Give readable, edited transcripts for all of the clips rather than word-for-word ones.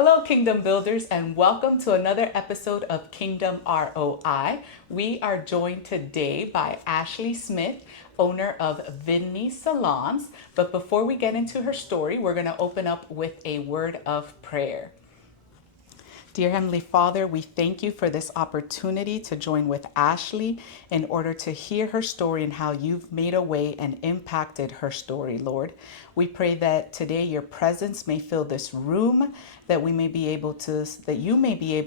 Hello, Kingdom Builders, and welcome to another episode of Kingdom ROI. We are joined today by Ashley Smith, owner of Vidni Salons. But before we get into her story, we're going to open up with a word of prayer. Dear Heavenly Father, we thank you for this opportunity to join with Ashley in order to hear her story and how you've made a way and impacted her story, Lord. We pray that today your presence may fill this room, that you may be able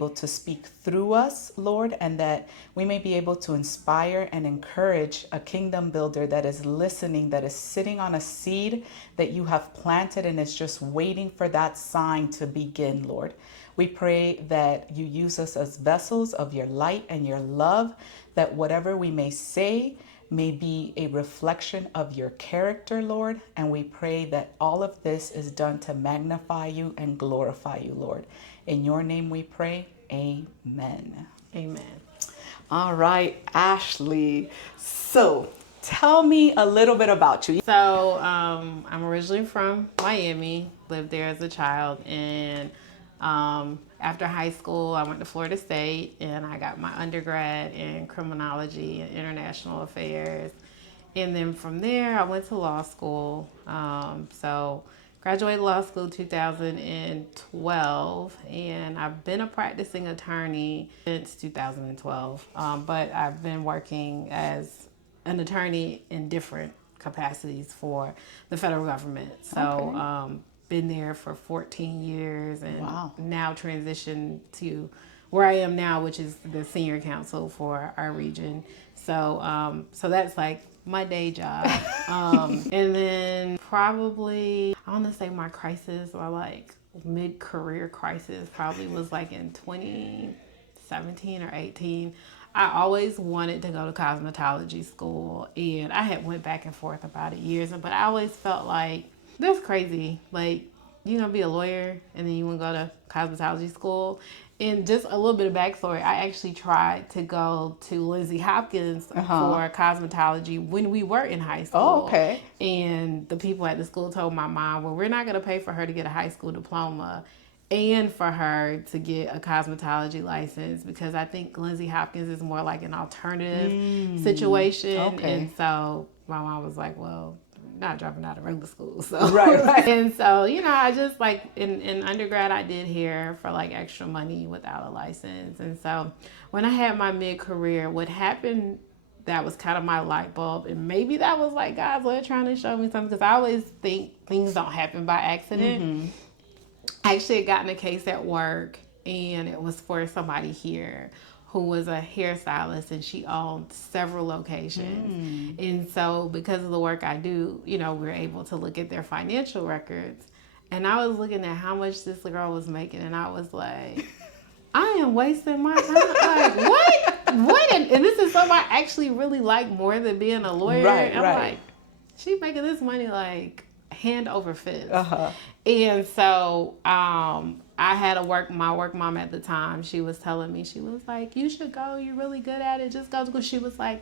to speak through us, Lord, and that we may be able to inspire and encourage a kingdom builder that is listening, that is sitting on a seed that you have planted and is just waiting for that sign to begin, Lord. We pray that you use us as vessels of your light and your love, that whatever we may say may be a reflection of your character, Lord. And we pray that all of this is done to magnify you and glorify you, Lord. In your name we pray, amen. Amen. All right, Ashley. So tell me a little bit about you. So I'm originally from Miami, lived there as a child, and after high school, I went to Florida State and I got my undergrad in criminology and international affairs. And then from there, I went to law school. So graduated law school 2012, and I've been a practicing attorney since 2012. But I've been working as an attorney in different capacities for the federal government. So been there for 14 years and now transitioned to where I am now, which is the senior counsel for our region. So that's like my day job. And then probably, I want to say my crisis or like mid-career crisis probably was like in 2017 or 18. I always wanted to go to cosmetology school, and I had went back and forth about it years, but I always felt like, that's crazy. Like, you're going to be a lawyer and then you want to go to cosmetology school. And just a little bit of backstory, I actually tried to go to Lindsay Hopkins for cosmetology when we were in high school. Oh, okay. And the people at the school told my mom, well, we're not going to pay for her to get a high school diploma and for her to get a cosmetology license, because I think Lindsay Hopkins is more like an alternative situation. Okay. And so my mom was like, well, not dropping out of regular school. So Right. And so, I just like in undergrad, I did hair for like extra money without a license. And so when I had my mid-career, what happened, that was kind of my light bulb. And maybe that was like God's way of trying to show me something, because I always think things don't happen by accident. Mm-hmm. I actually had gotten a case at work, and it was for somebody here who was a hairstylist, and she owned several locations. And so because of the work I do, we're able to look at their financial records. And I was looking at how much this girl was making, and I was like, I am wasting my time. Like, what? And this is something I actually really like more than being a lawyer. Right, I'm right. like, she's making this money like hand over fist. And so I had my work mom at the time. She was telling me, she was like, you should go. You're really good at it. Just go to school. She was like,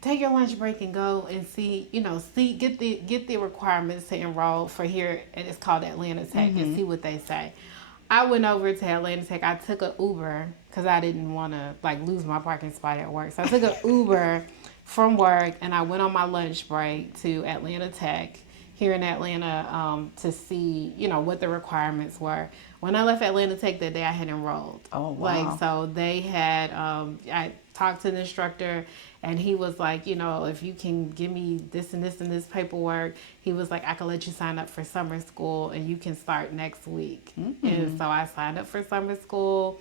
take your lunch break and go and see, get the requirements to enroll for here. And it's called Atlanta Tech, and see what they say. I went over to Atlanta Tech. I took an Uber because I didn't want to like lose my parking spot at work. So I took an Uber from work, and I went on my lunch break to Atlanta Tech here in Atlanta to see, what the requirements were. When I left Atlanta Tech that day, I had enrolled. Oh, wow. Like, so they had, I talked to the instructor, and he was like, if you can give me this and this and this paperwork, he was like, I can let you sign up for summer school and you can start next week. Mm-hmm. And so I signed up for summer school.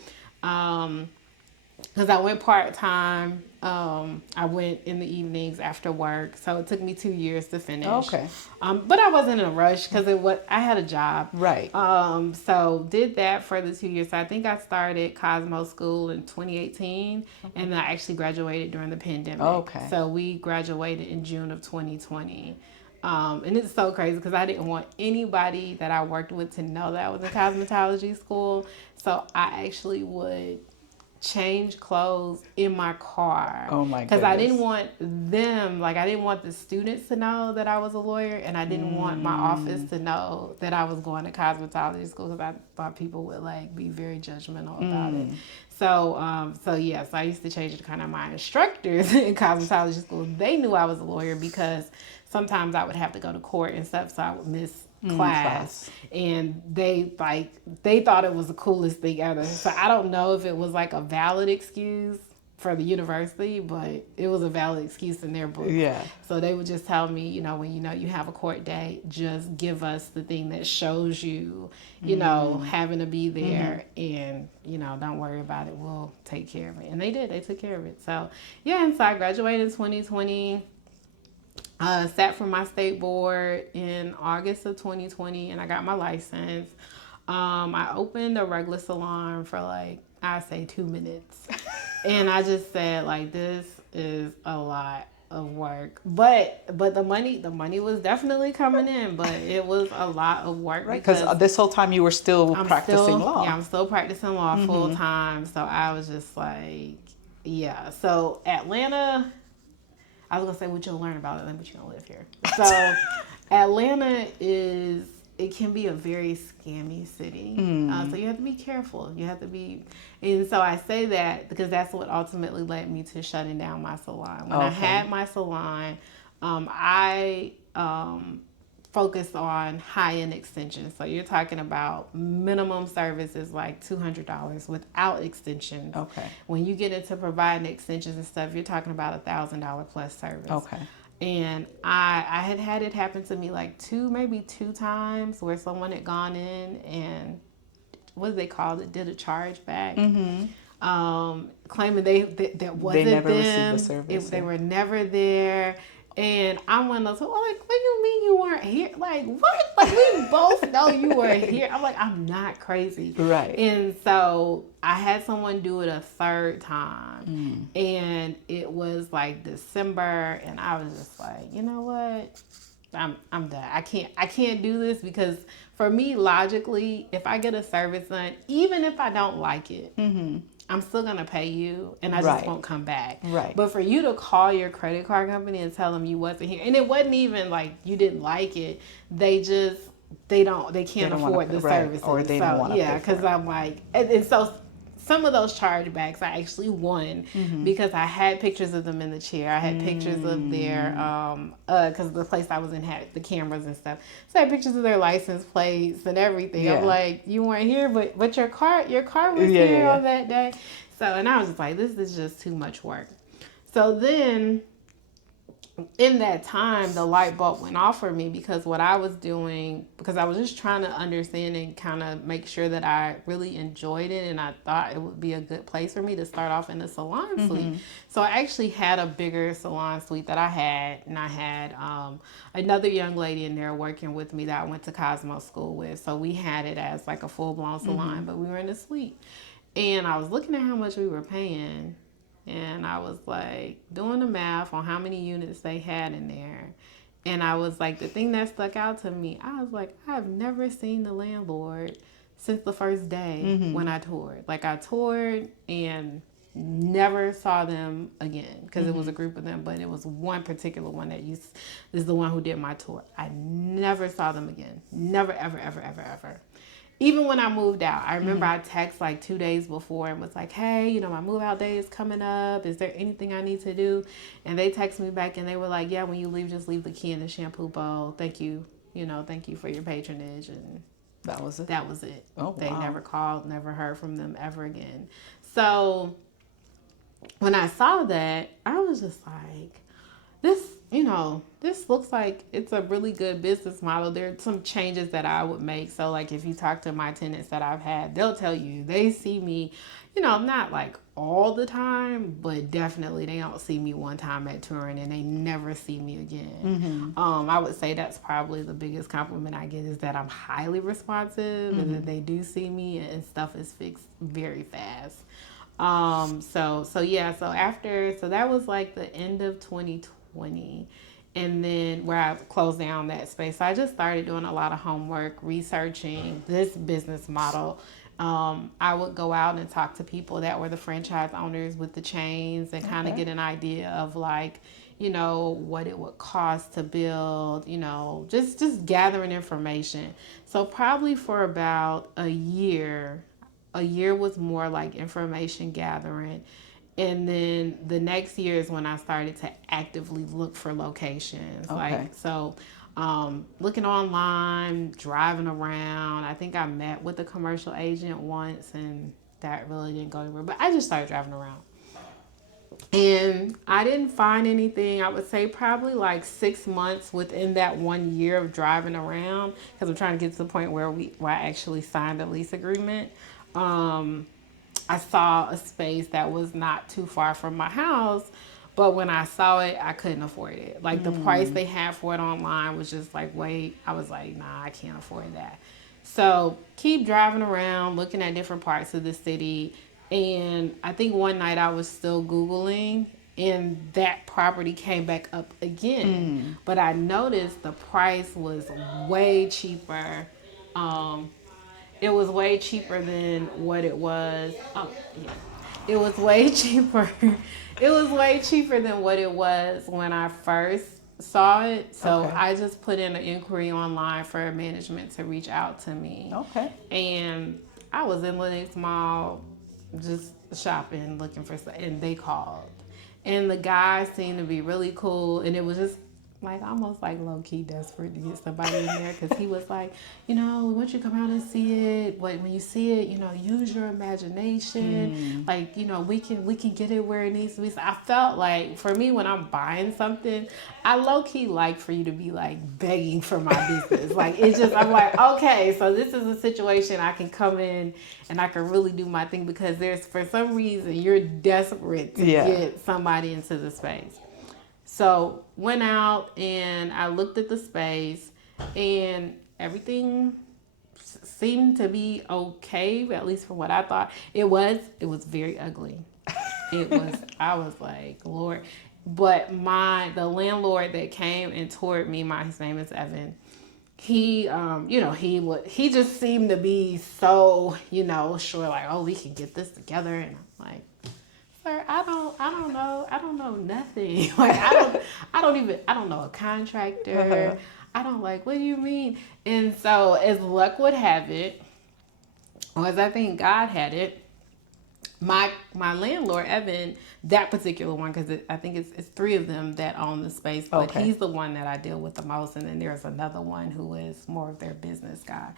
Because I went part-time. I went in the evenings after work. So it took me 2 years to finish. Okay. But I wasn't in a rush because I had a job. Right. So did that for the 2 years. So I think I started Cosmo School in 2018. And then I actually graduated during the pandemic. Okay. So we graduated in June of 2020. And it's so crazy because I didn't want anybody that I worked with to know that I was in cosmetology school. So I actually would change clothes in my car. Oh my Because I didn't goodness. want them, like I didn't want the students to know that I was a lawyer, and I didn't want my office to know that I was going to cosmetology school, because I thought people would like be very judgmental about it. So yes, I used to change it to kind of my instructors in cosmetology school. They knew I was a lawyer because sometimes I would have to go to court and stuff, so I would miss class, and they thought it was the coolest thing ever. So I don't know if it was like a valid excuse for the university, but it was a valid excuse in their book. Yeah. So they would just tell me, when you have a court date, just give us the thing that shows you, having to be there, and don't worry about it. We'll take care of it. And they did. They took care of it. So yeah, and so I graduated in 2020. Sat for my state board in August of 2020, and I got my license. I opened a regular salon for I say 2 minutes, and I just said this is a lot of work, but the money was definitely coming in, but it was a lot of work, right? Because this whole time you were still practicing law. Yeah, I'm still practicing law full time. So I was just yeah. So Atlanta. I was gonna say what you'll learn about Atlanta, but you don't live here. So Atlanta it can be a very scammy city. So you have to be careful. You have to be, and so I say that because that's what ultimately led me to shutting down my salon. When I had my salon, I focused on high-end extensions. So you're talking about minimum service is like $200 without extensions. Okay. When you get into providing extensions and stuff, you're talking about $1,000 plus service. Okay. And I had it happen to me maybe two times where someone had gone in and what do they call it? Did a chargeback. Claiming that wasn't they never them. received the service. They were never there. And I'm one of those, what do you mean you weren't here? What? We both know you were here. I'm I'm not crazy. Right. And so I had someone do it a third time. And it was December, and I was just you know what? I'm done. I can't do this, because for me, logically, if I get a service done, even if I don't like it, I'm still going to pay you, and I just won't come back. Right. But for you to call your credit card company and tell them you wasn't here, and it wasn't even you didn't like it, they can't afford the services. Or they don't want to yeah, because I'm and so some of those chargebacks I actually won because I had pictures of them in the chair. I had pictures of their, because the place I was in had the cameras and stuff. So I had pictures of their license plates and everything. Yeah. I'm you weren't here, but your car was here on that day. So, and I was just this is just too much work. So then, in that time, the light bulb went off for me, because what I was doing, because I was just trying to understand and kind of make sure that I really enjoyed it, and I thought it would be a good place for me to start off in the salon suite. So I actually had a bigger salon suite that I had, and I had another young lady in there working with me that I went to Cosmo school with. So we had it as a full-blown salon, but we were in a suite. And I was looking at how much we were paying, and I was doing the math on how many units they had in there. And I was the thing that stuck out to me, I was I've never seen the landlord since the first day when I toured. I toured and never saw them again, because it was a group of them, but it was one particular one that is the one who did my tour. I never saw them again. Never, ever, ever, ever, ever. Even when I moved out, I remember I texted 2 days before and was hey, my move out day is coming up. Is there anything I need to do? And they texted me back and they were yeah, when you leave, just leave the key in the shampoo bowl. Thank you. Thank you for your patronage. And that was it. That was it. Oh, they wow. never called, never heard from them ever again. So when I saw that, I was just this looks like it's a really good business model. There are some changes that I would make. So if you talk to my tenants that I've had, they'll tell you they see me, not all the time, but definitely they don't see me one time at touring and they never see me again. I would say that's probably the biggest compliment I get, is that I'm highly responsive and that they do see me and stuff is fixed very fast. So that was the end of 2020. And then where I closed down that space. So I just started doing a lot of homework, researching this business model. I would go out and talk to people that were the franchise owners with the chains and kind of get an idea of like, what it would cost to build, just gathering information. So probably for about a year was more like information gathering. And then the next year is when I started to actively look for locations. Looking online, driving around. I think I met with a commercial agent once, and that really didn't go anywhere. But I just started driving around. And I didn't find anything. I would say probably like 6 months within that 1 year of driving around, because I'm trying to get to the point where I actually signed a lease agreement. I saw a space that was not too far from my house, but when I saw it, I couldn't afford it. Like the price they had for it online was just like, wait, I was like, nah, I can't afford that. So keep driving around, looking at different parts of the city. And I think one night I was still Googling and that property came back up again. But I noticed the price was way cheaper. It was way cheaper than what it was. Oh, yeah. It was way cheaper. It was way cheaper than what it was when I first saw it. So I just put in an inquiry online for management to reach out to me. Okay. And I was in Lenox Mall just shopping, looking for stuff, and they called. And the guy seemed to be really cool, and it was just like almost like low-key desperate to get somebody in there, because he was like, we want you to come out and see it. But when you see it, use your imagination. Like, we can get it where it needs to be. So I felt like, for me, when I'm buying something, I low-key like for you to be like begging for my business. Like, it's just, I'm like, okay, so this is a situation I can come in and I can really do my thing, because for some reason, you're desperate to get somebody into the space. So went out and I looked at the space, and everything seemed to be okay, at least from what I thought. It was very ugly. I was like, Lord. But the landlord that came and toured me, his name is Evan. He he just seemed to be so, sure, like, oh, we can get this together. And I'm like, sir, I don't know nothing. Like, I don't know a contractor. I don't, like, what do you mean? And so, as luck would have it, or as I think God had it, my landlord, Evan, that particular one, because I think it's three of them that own the space, but he's the one that I deal with the most. And then there's another one who is more of their business guy.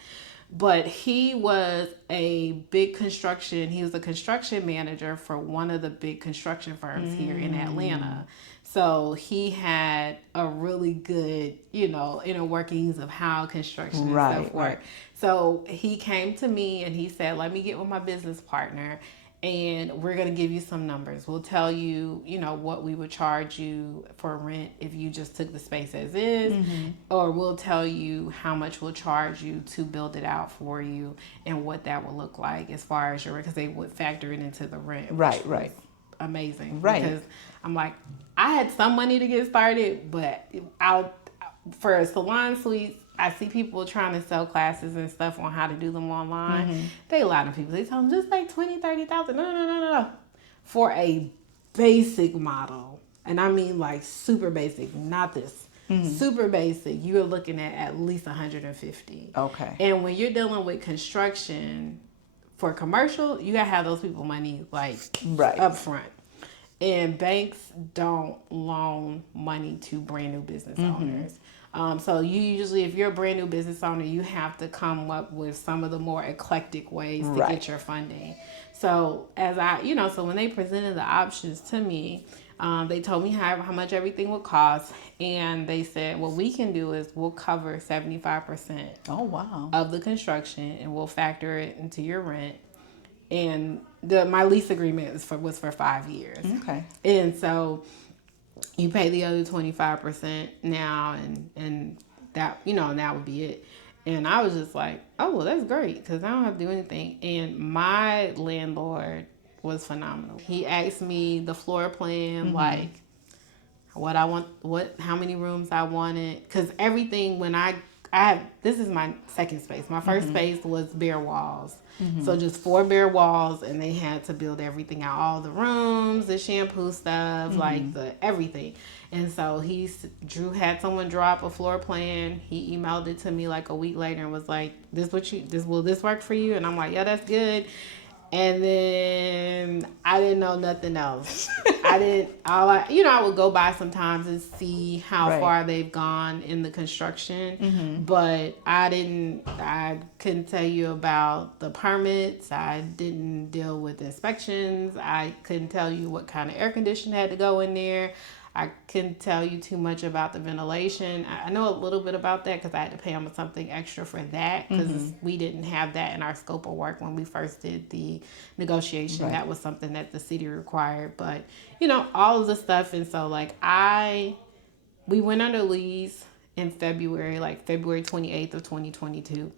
But he was he was a construction manager for one of the big construction firms here in Atlanta. So he had a really good, inner workings of how construction and stuff work. So he came to me and he said, let me get with my business partner, and we're going to give you some numbers. We'll tell you, what we would charge you for rent if you just took the space as is, or we'll tell you how much we'll charge you to build it out for you and what that will look like as far as your rent, because they would factor it into the rent. Right. Amazing. Right. Because I'm like, I had some money to get started, but for salon suites, I see people trying to sell classes and stuff on how to do them online. They lie to people. They tell them just like 20, 30,000. No. For a basic model, and I mean like super basic, not this. Super basic, you're looking at least 150. Okay. And when you're dealing with construction for commercial, you gotta have those people money like up front. And banks don't loan money to brand new business owners. So you usually, if you're a brand new business owner, you have to come up with some of the more eclectic ways to get your funding. So so when they presented the options to me, they told me how much everything would cost, and they said, what we can do is we'll cover 75% of the construction, and we'll factor it into your rent. And my lease agreement was for 5 years. Okay. And so you pay the other 25% now, and that, that would be it. And I was just like, oh, well, that's great, because I don't have to do anything. And my landlord was phenomenal. He asked me the floor plan, like what I want, how many rooms I wanted, because everything, when I this is my second space. My first space was bare walls. So just 4 bare walls, and they had to build everything out, all the rooms, the shampoo stuff, like the everything. And so Drew had someone draw up a floor plan. He emailed it to me like a week later and was like, will this work for you? And I'm like, yeah, that's good. And then I didn't know nothing else. I would go by sometimes and see how far they've gone in the construction, but I couldn't tell you about the permits. I didn't deal with inspections. I couldn't tell you what kind of air conditioning had to go in there. I couldn't tell you too much about the ventilation. I know a little bit about that because I had to pay them something extra for that because we didn't have that in our scope of work when we first did the negotiation. That was something that the city required. But, all of the stuff. And so, we went under lease in February, February 28th of 2022.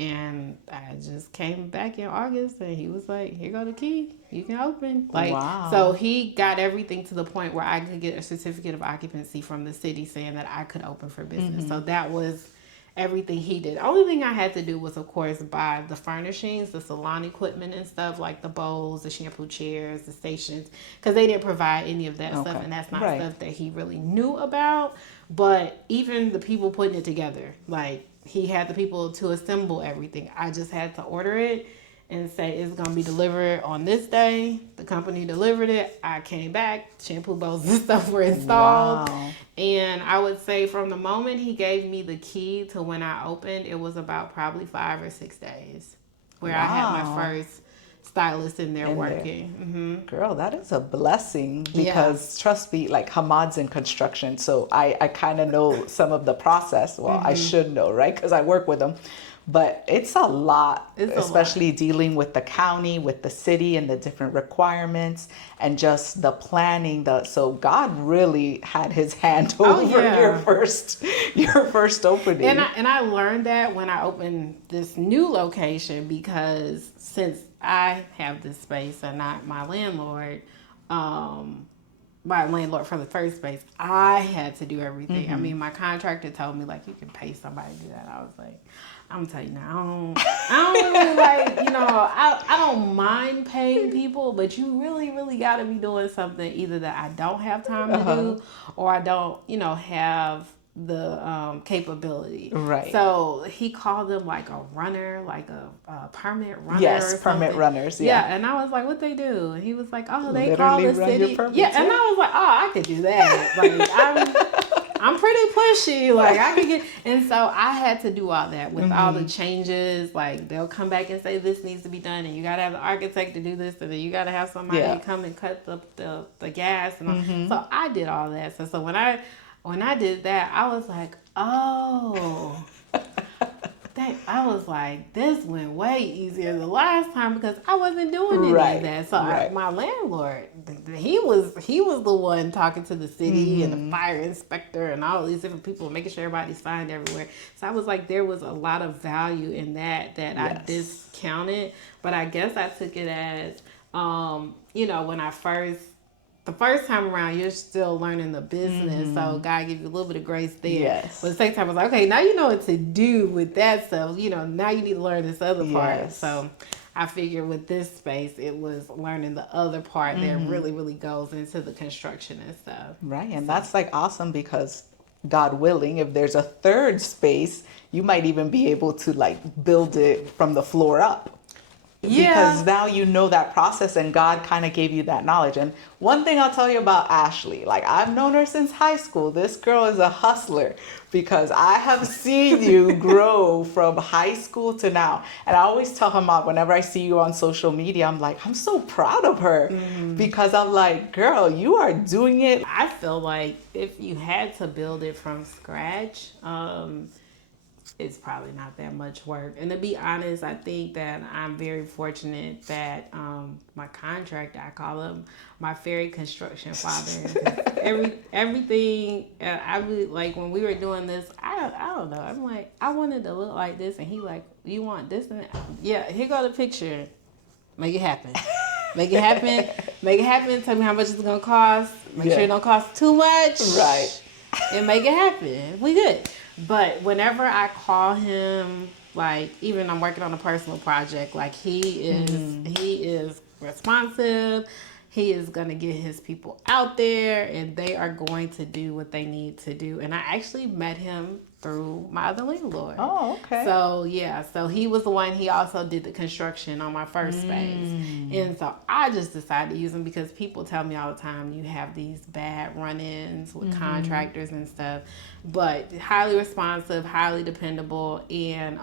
And I just came back in August and he was like, here go the key. You can open. Wow. So he got everything to the point where I could get a certificate of occupancy from the city saying that I could open for business. So that was everything he did. The only thing I had to do was, of course, buy the furnishings, the salon equipment and stuff, like the bowls, the shampoo chairs, the stations, because they didn't provide any of that stuff. And that's not stuff that he really knew about. But even the people putting it together, he had the people to assemble everything. I just had to order it and say it's going to be delivered on this day. The company delivered it. I came back. Shampoo bowls and stuff were installed. Wow. And I would say from the moment he gave me the key to when I opened, it was about probably 5 or 6 days where I had my first stylist in there working. Girl, that is a blessing because trust me, Hamad's in construction, so I kind of know some of the process. Well, I should know, right? Because I work with them. But it's a lot, especially dealing with the county, with the city and the different requirements and just the planning. So God really had his hand over your first opening. And I learned that when I opened this new location because since I have this space and not my landlord, for the first space, I had to do everything. I mean, my contractor told me you can pay somebody to do that. I was like, I'm gonna tell you now, I don't really I don't mind paying people, but you really, really gotta be doing something either that I don't have time to do or I don't, have the capability. Right. So he called them a runner, a permit runner. Yes, permit runners. Yeah. And I was like, what they do? And he was like, oh, they literally call the run city. Your permits, and I was like, oh, I could do that. I'm pretty pushy. I could get, and so I had to do all that with all the changes. They'll come back and say this needs to be done, and you gotta have the architect to do this, and then you gotta have somebody come and cut the gas, and so I did all that. So when I did that, I was like, oh. I was like, this went way easier the last time because I wasn't doing any of that. So my landlord, he was the one talking to the city and the fire inspector and all these different people, making sure everybody's signed everywhere. So I was like, there was a lot of value in that I discounted. But I guess I took it as, when the first time around, you're still learning the business, so God gives you a little bit of grace there. Yes. But the second time, I was like, okay, now you know what to do with that stuff. Now you need to learn this other part. So I figured with this space, it was learning the other part that really, really goes into the construction and stuff. Right, and that's awesome because God willing, if there's a third space, you might even be able to build it from the floor up. Because now you know that process and God kind of gave you that knowledge. And one thing I'll tell you about Ashley, I've known her since high school. This girl is a hustler because I have seen you grow from high school to now. And I always tell her mom, whenever I see you on social media, I'm like, I'm so proud of her because I'm like, girl, you are doing it. I feel like if you had to build it from scratch, it's probably not that much work. And to be honest, I think that I'm very fortunate that my contractor, I call him my fairy construction father. Everything, I really, when we were doing this, I don't know. I'm like, I wanted to look like this. And he you want this? And yeah, here go the picture. Make it happen. Make it happen. Make it happen. Tell me how much it's going to cost. Make sure it don't cost too much. Right. And make it happen. We good. But whenever I call him, like even I'm working on a personal project, like he is responsive. He is going to get his people out there and they are going to do what they need to do. And I actually met him through my other landlord. Oh, okay. So, yeah. So, he was the one, he also did the construction on my first space. And so, I just decided to use him because people tell me all the time you have these bad run-ins with contractors and stuff. But highly responsive, highly dependable. And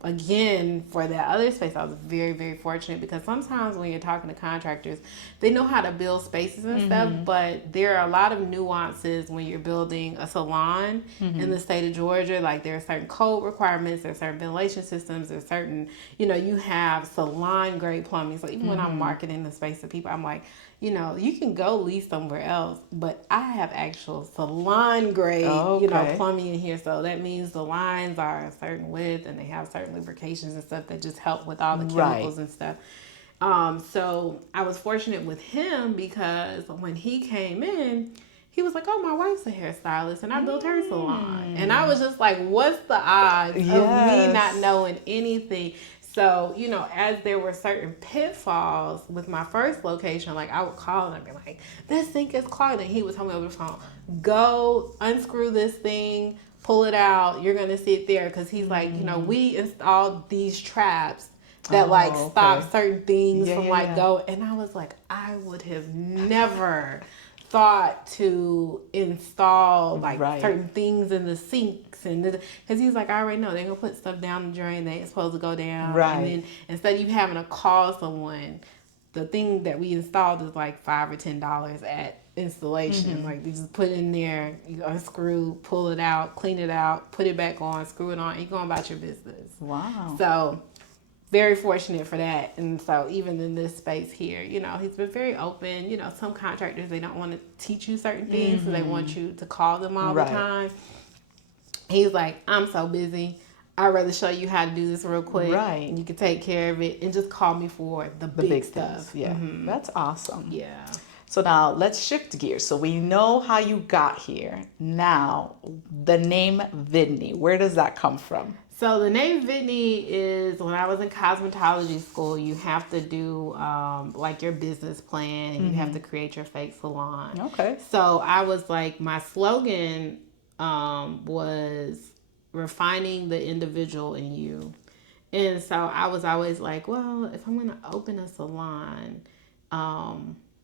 again, for that other space, I was very, very fortunate because sometimes when you're talking to contractors, they know how to build spaces and stuff, but there are a lot of nuances when you're building a salon in the state of Georgia. Like there are certain code requirements, there are certain ventilation systems, there's certain, you have salon grade plumbing. So even when I'm marketing the space to people, I'm like, you can go lease somewhere else, but I have actual salon grade, plumbing in here. So that means the lines are a certain width and they have certain lubrications and stuff that just help with all the chemicals and stuff. So I was fortunate with him because when he came in, he was like, oh, my wife's a hairstylist and I built her salon. And I was just like, what's the odds of me not knowing anything? So, as there were certain pitfalls with my first location, like I would call him and be like, this sink is clogged. And he would tell me over the phone, go unscrew this thing, pull it out. You're going to see it there. Because he's like, we installed these traps that stop certain things from go. And I was like, I would have never thought to install certain things in the sinks and because he's like, I already know they're gonna put stuff down the drain, they ain't supposed to go down, and then instead of you having to call someone, the thing that we installed is like $5 or $10 at installation. Like you just put it in there, you unscrew, pull it out, clean it out, put it back on, screw it on, and you're going about your business. Wow. So very fortunate for that. And so even in this space here, he's been very open. Some contractors, they don't want to teach you certain things, so they want you to call them all the time. He's like, I'm so busy, I'd rather show you how to do this real quick, and you can take care of it and just call me for the big stuff. That's awesome. So now let's shift gears. So we know how you got here. Now the name Vidni, where does that come from? So the name Vidni is, when I was in cosmetology school, you have to do your business plan and you have to create your fake salon. Okay. So I was like, my slogan was refining the individual in you. And so I was always like, well, if I'm going to open a salon,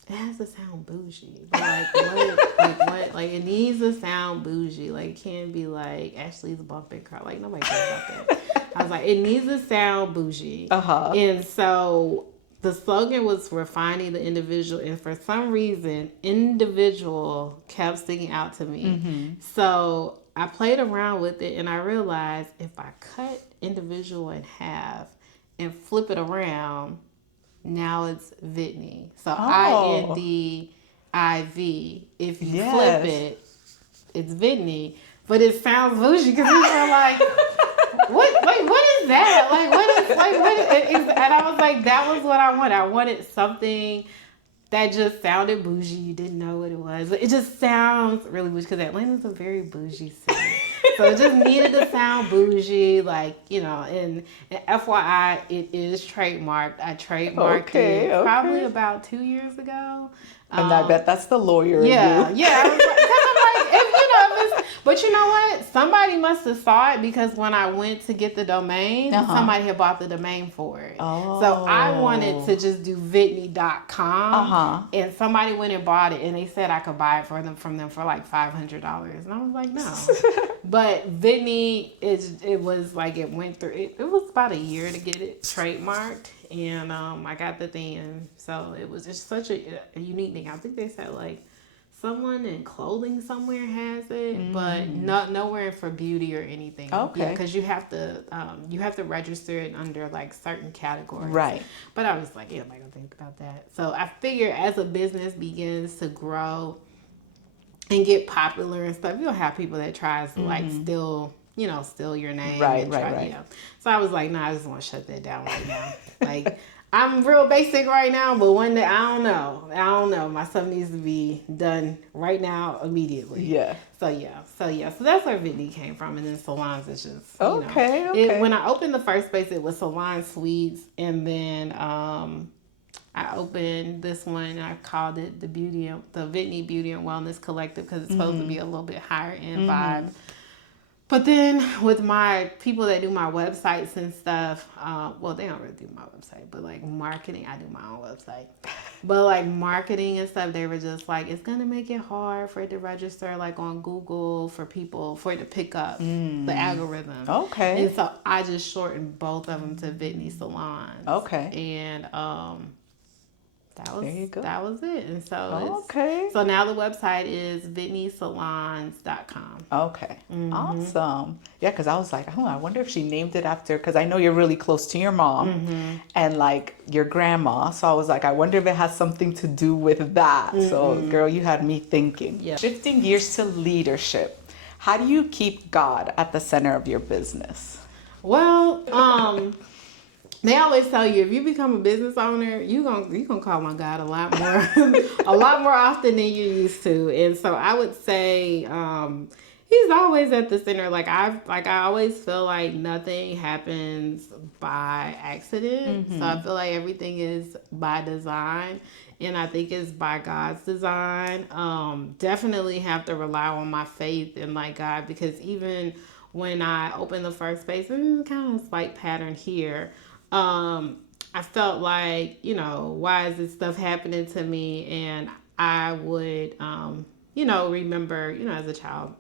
it has to sound bougie. But what? Like it needs to sound bougie. Like it can't be like Ashley's bumping car. Like nobody cares about that. I was like, it needs to sound bougie. And so the slogan was refining the individual. And for some reason, individual kept sticking out to me. So I played around with it and I realized if I cut individual in half and flip it around, now it's Vidni. So INDIV. If you flip it, it's Vidni. But it sounds bougie because people are like, what? Wait, what is that? And I was like, that was what I wanted. I wanted something that just sounded bougie. You didn't know what it was. But it just sounds really bougie because Atlanta's a very bougie city. So it just needed to sound bougie, and FYI, it is trademarked. I trademarked it probably about 2 years ago. And I bet that's the lawyer. Yeah. I was like, but you know what? Somebody must have saw it because when I went to get the domain, somebody had bought the domain for it. So I wanted to just do Vidni.com, and somebody went and bought it, and they said I could buy it from them for like $500, and I was like, no. But Vidni, it was about a year to get it trademarked, and I got the thing, and so it was just such a unique thing. I think they said someone in clothing somewhere has it, but nowhere for beauty or anything. Okay. Because you have to register it under certain categories. Right. But I was like, yeah, I'm not gonna think about that. So I figure as a business begins to grow and get popular and stuff, you'll have people that tries to steal your name. Right. So I was like, nah, I just want to shut that down right now. I'm real basic right now, but one day, I don't know. My stuff needs to be done right now, immediately. Yeah. So that's where Vidni came from. And then salons is just, Okay. when I opened the first space, it was salon-suites. And then I opened this one, I called it the Vidni Beauty and Wellness Collective, because it's supposed to be a little bit higher end vibe. But then with my people that do my websites and stuff, well, they don't really do my website, but like marketing, I do my own website. But like marketing and stuff, they were just like, it's going to make it hard for it to register like on Google for people, for it to pick up the algorithm. Okay. And so I just shortened both of them to Vidni Salons. Okay. And there you go. that was it. And so okay. So now the website is vidnisalons.com. Okay. Awesome. Yeah, because I was like, I wonder if she named it after, because I know you're really close to your mom and like your grandma. So I was like, I wonder if it has something to do with that. So girl, you had me thinking. Yeah. Shifting gears to leadership. How do you keep God at the center of your business? Well, they always tell you, if you become a business owner, you gonna call on God a lot more often than you used to. And so I would say He's always at the center. I always feel like nothing happens by accident. So I feel like everything is by design, and I think it's by God's design. Definitely have to rely on my faith in like God, because even when I opened the first space, and kind of a slight pattern here. I felt like, why is this stuff happening to me? And I would, remember, as a child,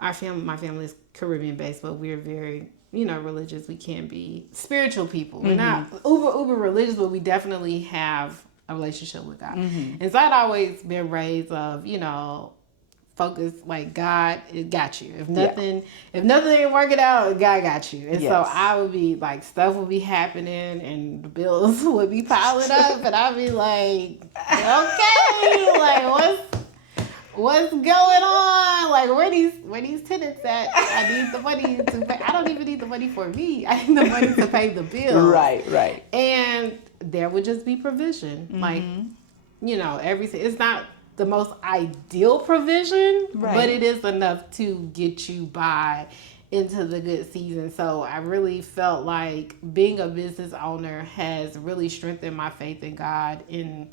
my family is Caribbean based, but we're very, religious. We can't be spiritual people. We're not uber religious, but we definitely have a relationship with God. And so I'd always been raised of, focus, like God, it got you. If nothing ain't working out, God got you. And so I would be like, stuff would be happening and the bills would be piling up, and I'd be like, okay, like what's going on? Like where these tenants at? I need the money to pay. I don't even need the money for me. I need the money to pay the bills. Right. And there would just be provision. Like, everything. It's not the most ideal provision, but it is enough to get you by into the good season. So I really felt like being a business owner has really strengthened my faith in God in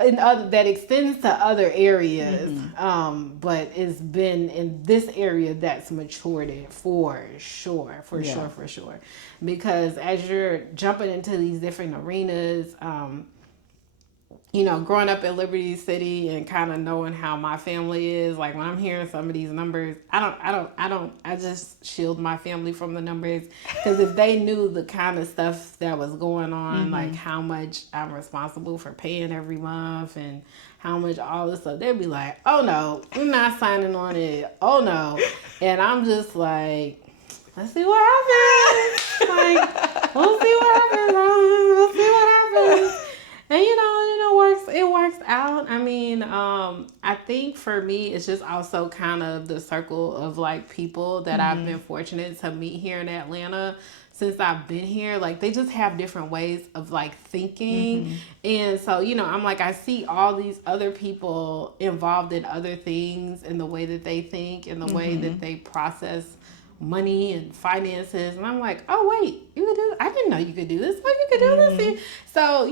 other, that extends to other areas. But it's been in this area that's matured it for sure. Because as you're jumping into these different arenas, growing up in Liberty City and kind of knowing how my family is, like when I'm hearing some of these numbers, I just shield my family from the numbers, because if they knew the kind of stuff that was going on, like how much I'm responsible for paying every month and how much all this stuff, they'd be like, oh no, I'm not signing on it. Oh no. And I'm just like, let's see what happens. Like, we'll see what happens. We'll see what happens. And it works out. I mean, I think for me, it's just also kind of the circle of like people that I've been fortunate to meet here in Atlanta since I've been here. Like they just have different ways of like thinking. And so, I'm like, I see all these other people involved in other things, in the way that they think, in the way that they process money and finances, and I'm like, oh wait, you could do, I didn't know you could do this, but you could do this. So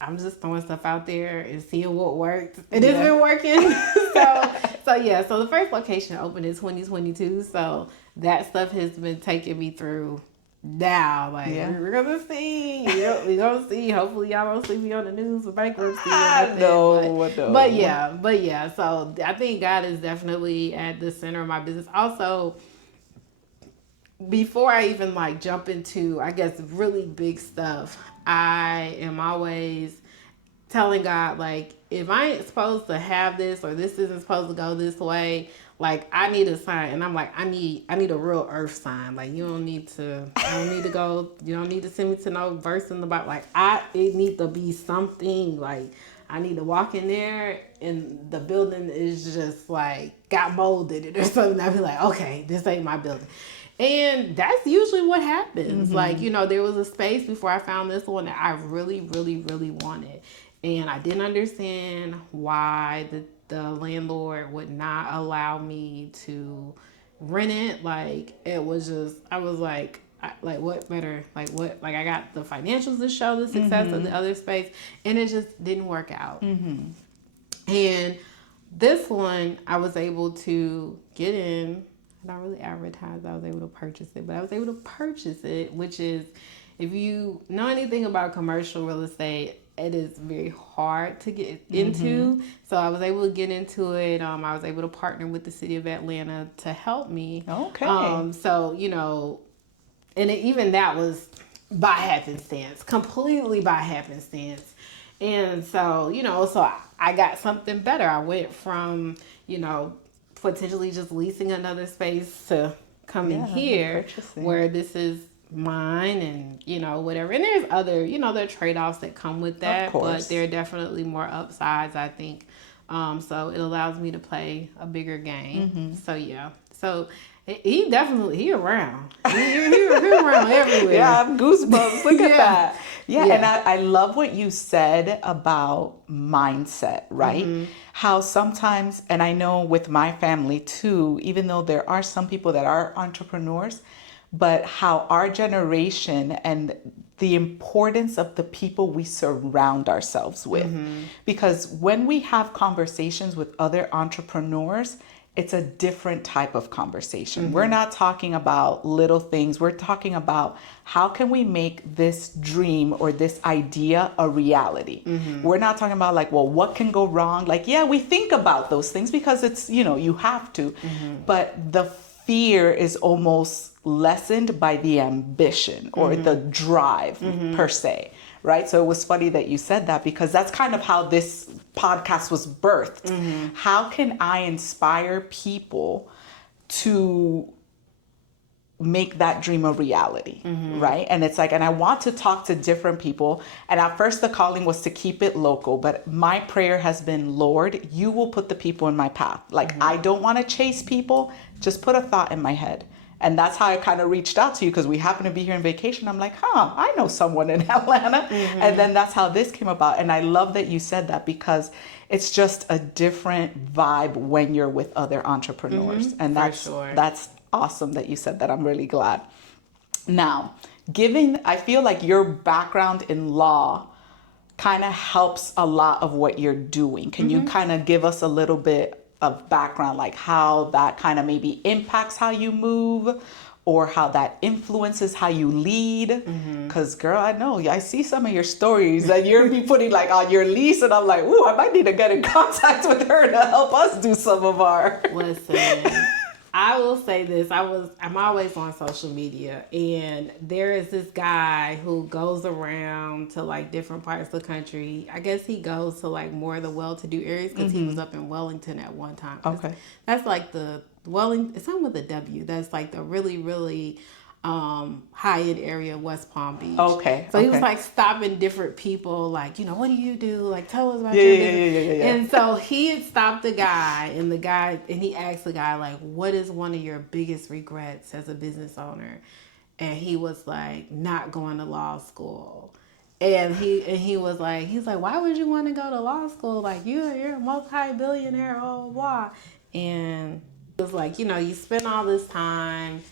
I'm just throwing stuff out there and seeing what works, and it's been working. So the first location opened in 2022, so that stuff has been taking me through now. Like we're gonna see, we're gonna see. Hopefully y'all don't see me on the news for bankruptcy. No. But yeah. So I think God is definitely at the center of my business. Also, before I even like jump into, I guess, really big stuff, I am always telling God, like, if I ain't supposed to have this, or this isn't supposed to go this way, like I need a sign. And I'm like, I need a real earth sign. Like you don't need to send me to no verse in the Bible. Like it need to be something. Like I need to walk in there and the building is just like got mold in it or something. I'd be like, okay, this ain't my building. And that's usually what happens. Like, there was a space before I found this one that I really, really, really wanted. And I didn't understand why the landlord would not allow me to rent it. Like, it was just, I was like, what better? Like, what? Like, I got the financials to show the success of the other space, and it just didn't work out. And this one, I was able to get in. I don't really advertise. I was able to purchase it, but I was able to purchase it, which is, if you know anything about commercial real estate, it is very hard to get into. So I was able to get into it. I was able to partner with the city of Atlanta to help me. Okay. So, and even that was by happenstance, completely by happenstance. And so, so I got something better. I went from, potentially just leasing another space to coming here where this is mine and, whatever. And there's other, there are trade-offs that come with that, but there are definitely more upsides, I think. So it allows me to play a bigger game. So, yeah. So he around. He around everywhere. Yeah, I have goosebumps. Look at that. Yeah, and I love what you said about mindset, right? How sometimes, and I know with my family too, even though there are some people that are entrepreneurs, but how our generation and the importance of the people we surround ourselves with. Because when we have conversations with other entrepreneurs, it's a different type of conversation. We're not talking about little things. We're talking about how can we make this dream or this idea a reality. We're not talking about like, well, what can go wrong? Like, yeah, we think about those things because it's, you have to. But the fear is almost lessened by the ambition or the drive per se. Right? So it was funny that you said that because that's kind of how this podcast was birthed. How can I inspire people to make that dream a reality? Right? And it's like, and I want to talk to different people. And at first the calling was to keep it local, but my prayer has been, Lord, you will put the people in my path. Like, I don't want to chase people. Just put a thought in my head. And that's how I kind of reached out to you because we happen to be here on vacation. I'm like, I know someone in Atlanta. And then that's how this came about. And I love that you said that because it's just a different vibe when you're with other entrepreneurs. And that's awesome that you said that. I'm really glad. Now, I feel like your background in law kind of helps a lot of what you're doing. Can you kind of give us a little bit of background, like how that kind of maybe impacts how you move or how that influences how you lead? Because girl, I know, I see some of your stories that you're be putting like on your lease and I'm like, ooh, I might need to get in contact with her to help us do some of our... Listen, I will say this. I'm always on social media and there is this guy who goes around to like different parts of the country. I guess he goes to like more of the well-to-do areas because he was up in Wellington at one time. Okay. That's like it's something with a W. That's like the really, really high-end area of West Palm Beach. Okay. So he was like stopping different people, like, what do you do? Like, tell us about your business. Yeah. And so he had stopped the guy, and he asked the guy, like, what is one of your biggest regrets as a business owner? And he was like, not going to law school. And he was like, why would you want to go to law school? Like, you're a multi-billionaire, blah, blah, blah. And it was like, you spend all this time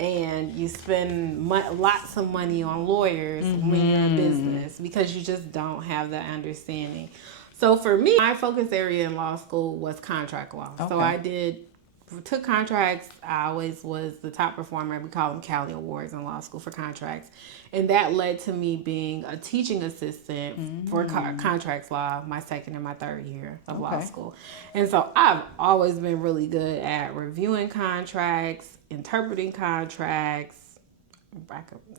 and you spend lots of money on lawyers when you're in business because you just don't have that understanding. So for me, my focus area in law school was contract law. Okay. So I took contracts. I always was the top performer. We call them Cali Awards in law school for contracts. And that led to me being a teaching assistant for contracts law my second and my third year of law school. And so I've always been really good at reviewing contracts, interpreting contracts.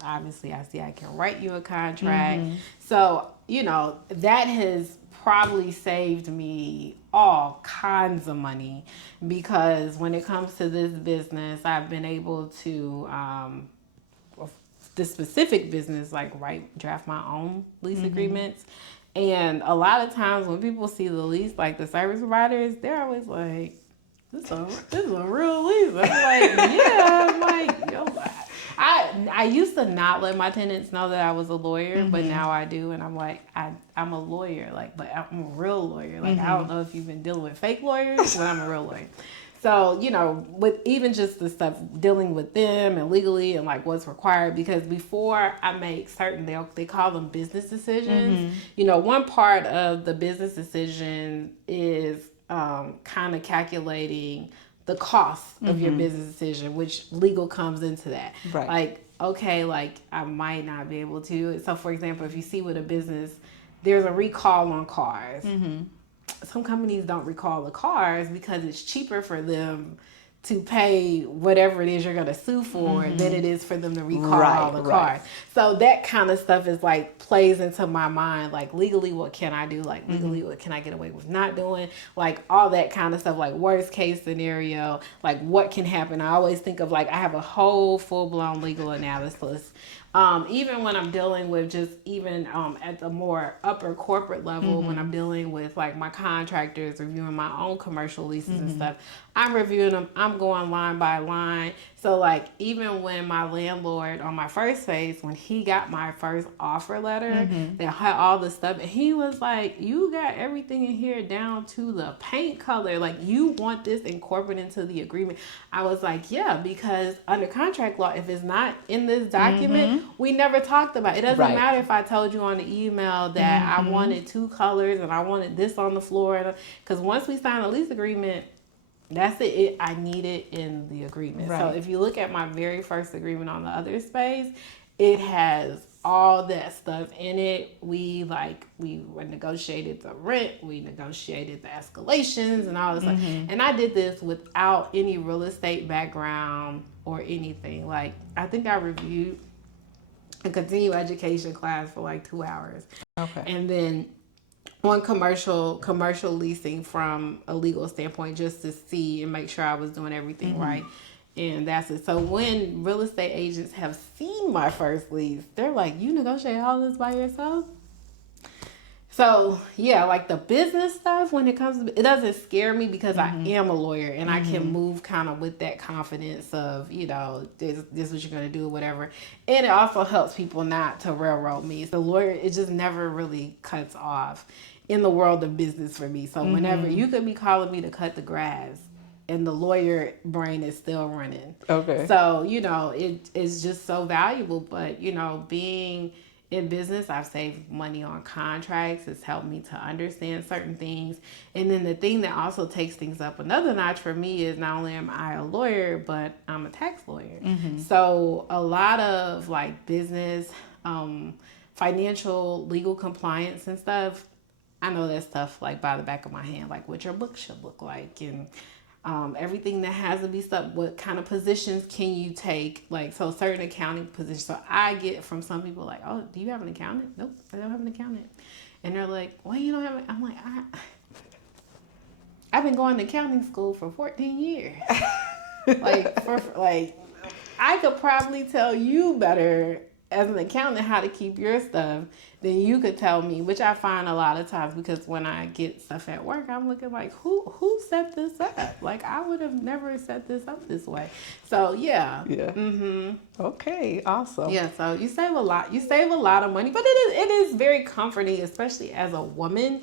Obviously, I can write you a contract. So, that has probably saved me all kinds of money because when it comes to this business, I've been able to, this specific business, like draft my own lease agreements. And a lot of times when people see the lease, like the service providers, they're always like, this is a real lease. I'm like, yeah. I'm like, yo, I used to not let my tenants know that I was a lawyer, but now I do, and I'm like, I'm a lawyer, like, but I'm a real lawyer. Like, I don't know if you've been dealing with fake lawyers, but I'm a real lawyer. So, with even just the stuff dealing with them and legally and like what's required, because before I make certain, they call them business decisions. One part of the business decision is kind of calculating the cost of your business decision, which legal comes into that. Right. Like, okay, like I might not be able to. So, for example, if you see with a business, there's a recall on cars. Some companies don't recall the cars because it's cheaper for them to pay whatever it is you're going to sue for than it is for them to recall all the cars. So that kind of stuff is like plays into my mind. Like, legally, what can I do? Like, legally, what can I get away with not doing? Like, all that kind of stuff. Like, worst case scenario, like what can happen? I always think of like, I have a whole full-blown legal analysis. Even when I'm dealing with just even at the more upper corporate level, when I'm dealing with like my contractors, reviewing my own commercial leases and stuff, I'm reviewing them. I'm going line by line. So like, even when my landlord on my first phase, when he got my first offer letter that had all the stuff, and he was like, you got everything in here down to the paint color. Like, you want this incorporated into the agreement. I was like, yeah, because under contract law, if it's not in this document, we never talked about it. It doesn't matter if I told you on the email that I wanted 2 colors and I wanted this on the floor. Because once we sign a lease agreement, that's it. I need it in the agreement. Right. So if you look at my very first agreement on the other space, it has all that stuff in it. We negotiated the rent, we negotiated the escalations and all this stuff. And I did this without any real estate background or anything. Like, I think I reviewed a continuing education class for like 2 hours. Okay. And then on commercial leasing from a legal standpoint, just to see and make sure I was doing everything right. And that's it. So when real estate agents have seen my first lease, they're like, you negotiate all this by yourself? So yeah, like the business stuff, when it comes to it, doesn't scare me because I am a lawyer and I can move kind of with that confidence of, this is what you're going to do or whatever. And it also helps people not to railroad me. The lawyer, it just never really cuts off in the world of business for me. So whenever you could be calling me to cut the grass and the lawyer brain is still running. Okay. So, it is just so valuable. But, being in business, I've saved money on contracts. It's helped me to understand certain things. And then the thing that also takes things up another notch for me is not only am I a lawyer, but I'm a tax lawyer. So a lot of like business, financial, legal compliance and stuff, I know that stuff like by the back of my hand, like what your book should look like and everything that has to be stuff. What kind of positions can you take? Like, so certain accounting positions. So I get from some people like, oh, do you have an accountant? Nope, I don't have an accountant. And they're like, well, you don't have it. I'm like, I've been going to accounting school for 14 years. I could probably tell you better as an accountant how to keep your stuff than you could tell me, which I find a lot of times, because when I get stuff at work, I'm looking like, who set this up? Like, I would have never set this up this way. So yeah. Yeah. Okay. Awesome. Yeah. So you save a lot. You save a lot of money, but it is very comforting, especially as a woman.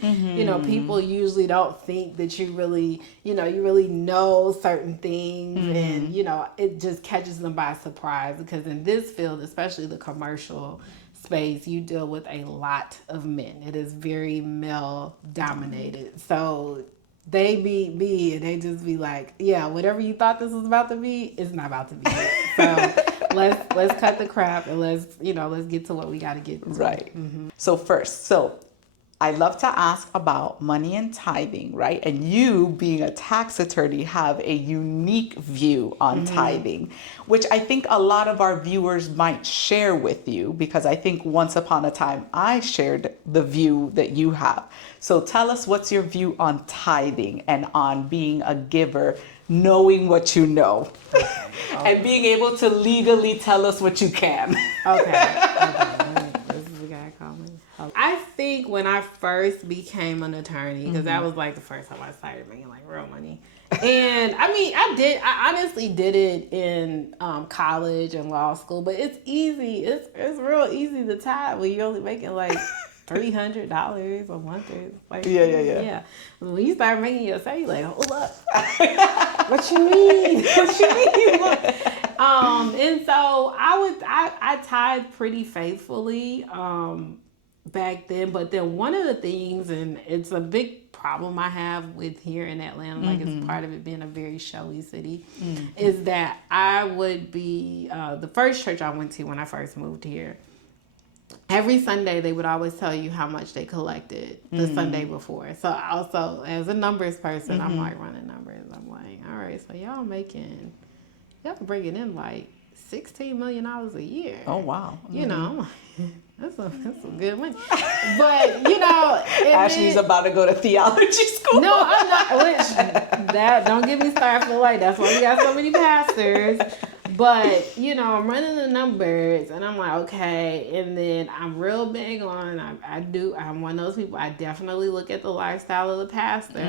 People usually don't think that you really know certain things, and it just catches them by surprise, because in this field, especially the commercial space, you deal with a lot of men. It is very male dominated. So they be me and they just be like, yeah, whatever you thought this was about to be, it's not about to be it. So let's cut the crap and let's get to what we got to get to. Right. So I love to ask about money and tithing, right? And you, being a tax attorney, have a unique view on tithing, which I think a lot of our viewers might share with you, because I think once upon a time I shared the view that you have. So tell us, what's your view on tithing and on being a giver, knowing what you know, and being able to legally tell us what you can. Okay. I think when I first became an attorney, because that was like the first time I started making like real money, And I mean, I honestly did it in college and law school, but it's easy. It's real easy to tie when you're only making like $300 a month. Or like, yeah. When you start making your salary, you're like, hold up. What you mean? What you mean? Look. And so I tied pretty faithfully back then. But then one of the things, and it's a big problem I have with here in Atlanta, like it's part of it being a very showy city, is that I would be the first church I went to when I first moved here. Every Sunday, they would always tell you how much they collected the Sunday before. So also, as a numbers person, I'm like running numbers. I'm like, all right, so y'all bringing in like $16 million a year. Oh, wow. You know, that's a good money. But, you know. Ashley's about to go to theology school. No, I'm not. Don't get me started for like, that's why we got so many pastors. But, you know, I'm running the numbers and I'm like, okay. And then I'm real big on, I'm one of those people, I definitely look at the lifestyle of the pastor.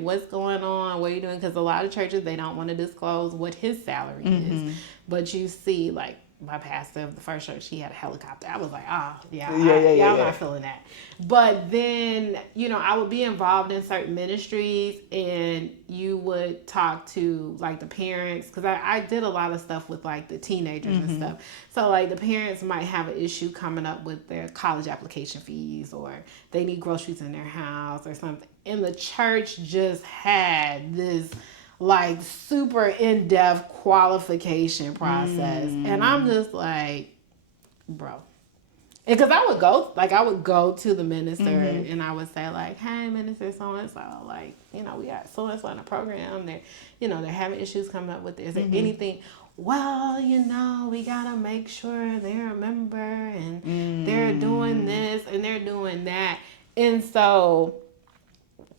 What's going on? What are you doing? Because a lot of churches, they don't want to disclose what his salary is. But you see, like, my pastor of the first church, he had a helicopter. I was like, y'all not feeling that. But then, you know, I would be involved in certain ministries and you would talk to like the parents, because I did a lot of stuff with like the teenagers and stuff. So like the parents might have an issue coming up with their college application fees, or they need groceries in their house or something. And the church just had this like super in-depth qualification process. And I'm just like, bro. Because I would go to the minister and I would say like, hey, minister so-and-so, like, you know, we got so-and-so in the program. They're having issues coming up with this. Is there anything? Well, you know, we got to make sure they're a member and they're doing this and they're doing that. And so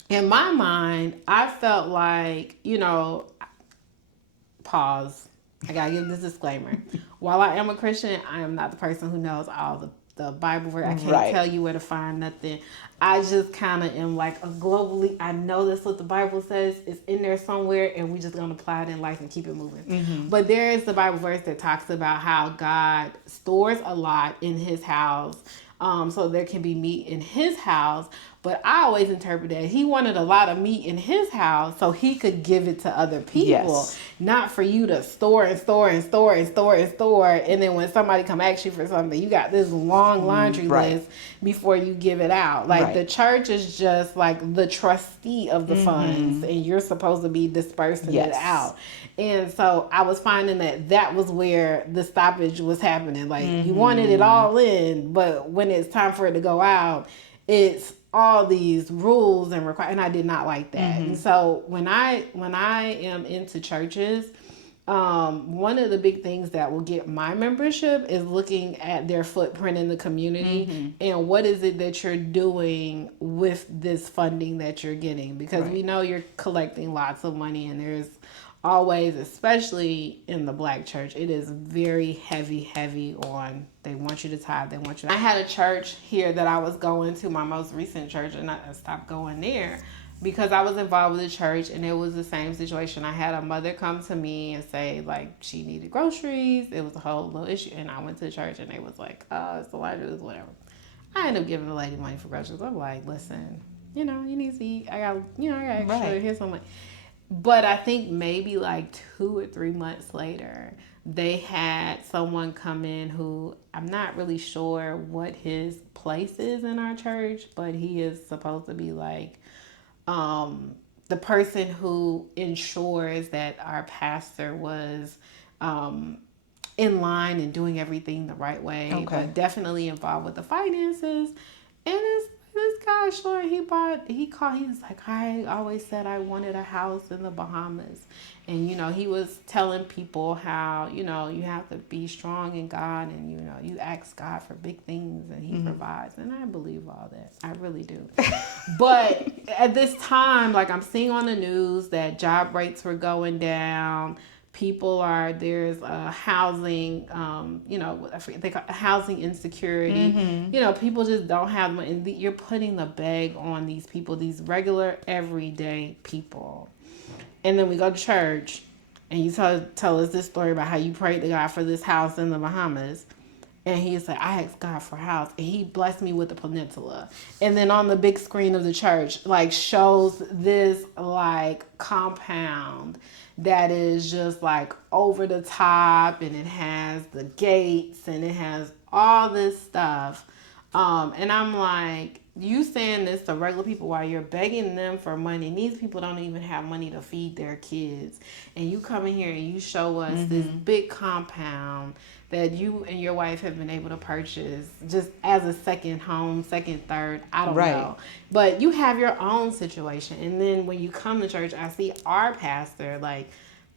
in my mind, I felt like, you know, pause. I got to give this disclaimer. While I am a Christian, I am not the person who knows all the Bible verse. I can't tell you where to find nothing. I just kind of am like a globally, I know that's what the Bible says. It's in there somewhere, and we just going to apply it in life and keep it moving. But there is the Bible verse that talks about how God stores a lot in his house, so there can be meat in his house. But I always interpret that he wanted a lot of meat in his house so he could give it to other people, not for you to store and store and store and store and store. And then when somebody come ask you for something, you got this long laundry list before you give it out. Like the church is just like the trustee of the funds, and you're supposed to be dispersing it out. And so I was finding that was where the stoppage was happening. Like you wanted it all in, but when it's time for it to go out, it's all these rules and and I did not like that. And so when I am into churches, one of the big things that will get my membership is looking at their footprint in the community and what is it that you're doing with this funding that you're getting, because we know you're collecting lots of money, and there's always, especially in the Black church, it is very heavy on, they want you to tithe, I had a church here that I was going to, my most recent church, and I stopped going there because I was involved with the church, and it was the same situation. I had a mother come to me and say like she needed groceries. It was a whole little issue, and I went to the church and they was like, it's a lot of this, whatever. I ended up giving the lady money for groceries. I'm like, listen, you know, you need to eat. I got extra. Here's some money. But I think maybe like 2 or 3 months later, they had someone come in who, I'm not really sure what his place is in our church, but he is supposed to be like the person who ensures that our pastor was in line and doing everything the right way, but definitely involved with the finances. And this guy, sure, he was like, I always said I wanted a house in the Bahamas. And, you know, he was telling people how, you know, you have to be strong in God, and, you know, you ask God for big things and he provides. And I believe all that. I really do. But at this time, like, I'm seeing on the news that job rates were going down. There's housing, you know, they call housing insecurity. You know, people just don't have money. And you're putting the bag on these people, these regular, everyday people. And then we go to church, and you tell us this story about how you prayed to God for this house in the Bahamas. And he's like, I asked God for a house, and he blessed me with the peninsula. And then on the big screen of the church, like, shows this, like, compound that is just, like, over the top, and it has the gates, and it has all this stuff. And I'm like, you saying this to regular people while you're begging them for money, and these people don't even have money to feed their kids. And you come in here and you show us this big compound that you and your wife have been able to purchase just as a second home, second, third, I don't know. But you have your own situation. And then when you come to church, I see our pastor, like,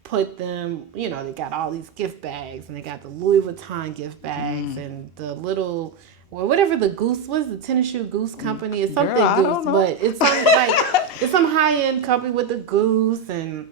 put them, you know, they got all these gift bags, and they got the Louis Vuitton gift bags and the little, well, whatever the goose was, the tennis shoe goose company. It's something goose, but it's some, like, it's some high-end company with the goose, and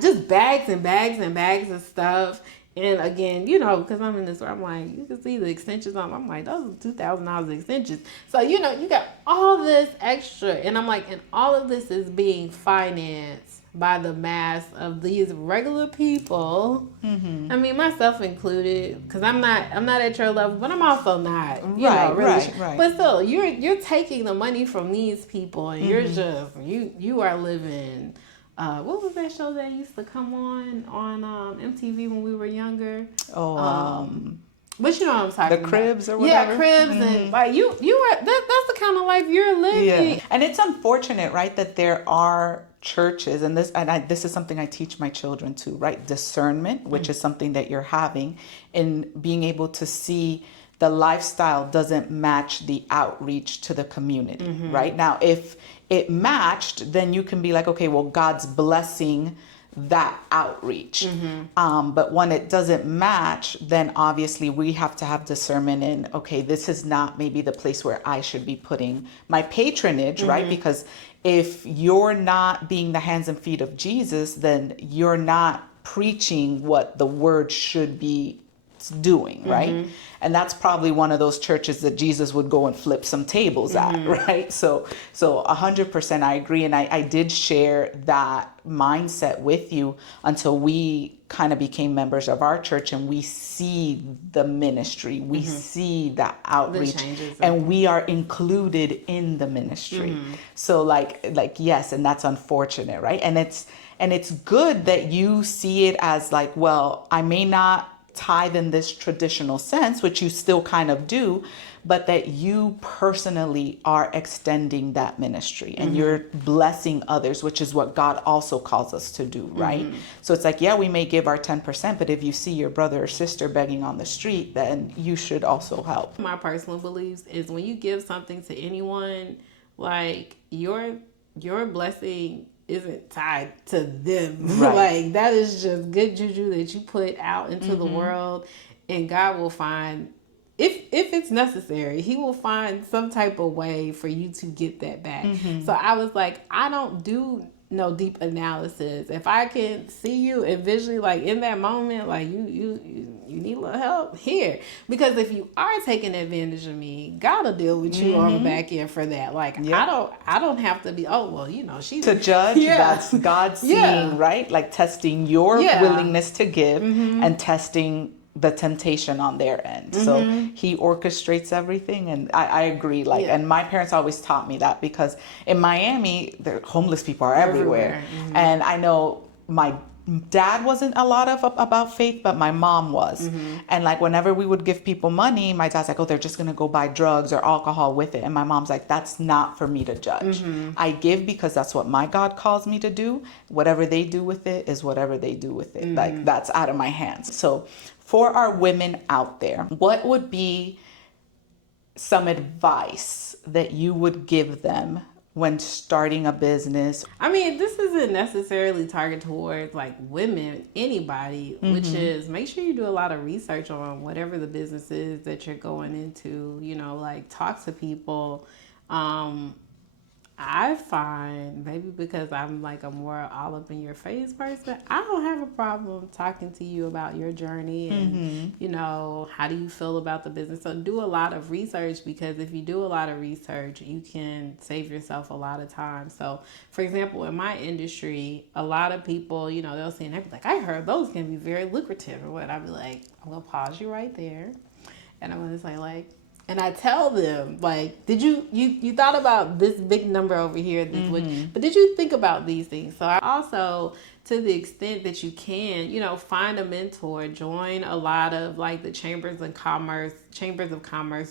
just bags and bags and bags of stuff. And again, you know, because I'm in this, I'm like, you can see the extensions on. I'm like, those are $2,000 extensions. So, you know, you got all this extra. And I'm like, and all of this is being financed by the mass of these regular people. I mean, myself included, because I'm not at your level, but I'm also not, you know, really. Right. But still, you're taking the money from these people, and you're just, you are living. What was that show that used to come on MTV when we were younger? But you know what I'm talking about. The Cribs or whatever. Yeah, Cribs. And like you are, that's the kind of life you're living. Yeah. And it's unfortunate, right, that there are churches, and this is something I teach my children too, right? Discernment, which is something that you're having, in being able to see the lifestyle doesn't match the outreach to the community, right? Now, if it matched, then you can be like, okay, well, God's blessing that outreach. But when it doesn't match, then obviously we have to have discernment in, okay, this is not maybe the place where I should be putting my patronage, right? Because if you're not being the hands and feet of Jesus, then you're not preaching what the word should be doing, right? And that's probably one of those churches that Jesus would go and flip some tables at, right? So 100% I agree. And I did share that mindset with you until we kind of became members of our church, and we see the ministry, we see the outreach, and we are included in the ministry. So like yes, and that's unfortunate, right? And it's good that you see it as like, well, I may not tithe in this traditional sense, which you still kind of do, but that you personally are extending that ministry and you're blessing others, which is what God also calls us to do, right? So it's like, yeah, we may give our 10%, but if you see your brother or sister begging on the street, then you should also help. My personal beliefs is when you give something to anyone, like your blessing isn't tied to them. Like, that is just good juju that you put out into the world, and God will find, if it's necessary, he will find some type of way for you to get that back. So I was like, I don't do no deep analysis. If I can see you and visually, like, in that moment, like, you need a little help here, because if you are taking advantage of me, God will deal with you on the back end for that. Like, I don't have to be, oh, well, you know, she's to judge. That's God seeing, right? Like testing your willingness to give and testing the temptation on their end. So he orchestrates everything, and I agree. Like, and my parents always taught me that, because in Miami, the homeless people are everywhere. And I know my dad wasn't a lot of about faith, but my mom was. And like, whenever we would give people money, my dad's like, oh, they're just gonna go buy drugs or alcohol with it. And my mom's like, that's not for me to judge. I give because that's what my God calls me to do. Whatever they do with it is whatever they do with it. Like, that's out of my hands. So for our women out there, what would be some advice that you would give them when starting a business? I mean, this isn't necessarily targeted towards like women, anybody, which is, make sure you do a lot of research on whatever the business is that you're going into, you know, like, talk to people. I find, maybe because I'm like a more all up in your face person, I don't have a problem talking to you about your journey and, how do you feel about the business. So do a lot of research, because if you do a lot of research, you can save yourself a lot of time. So, for example, in my industry, a lot of people, they'll see and they'll be like, I heard those can be very lucrative or what. I'll be like, I'm going to pause you right there. And I'm going to say, like, and I tell them, like, did you thought about this big number over here, but did you think about these things? So I also, to the extent that you can, find a mentor, join a lot of like the chambers of commerce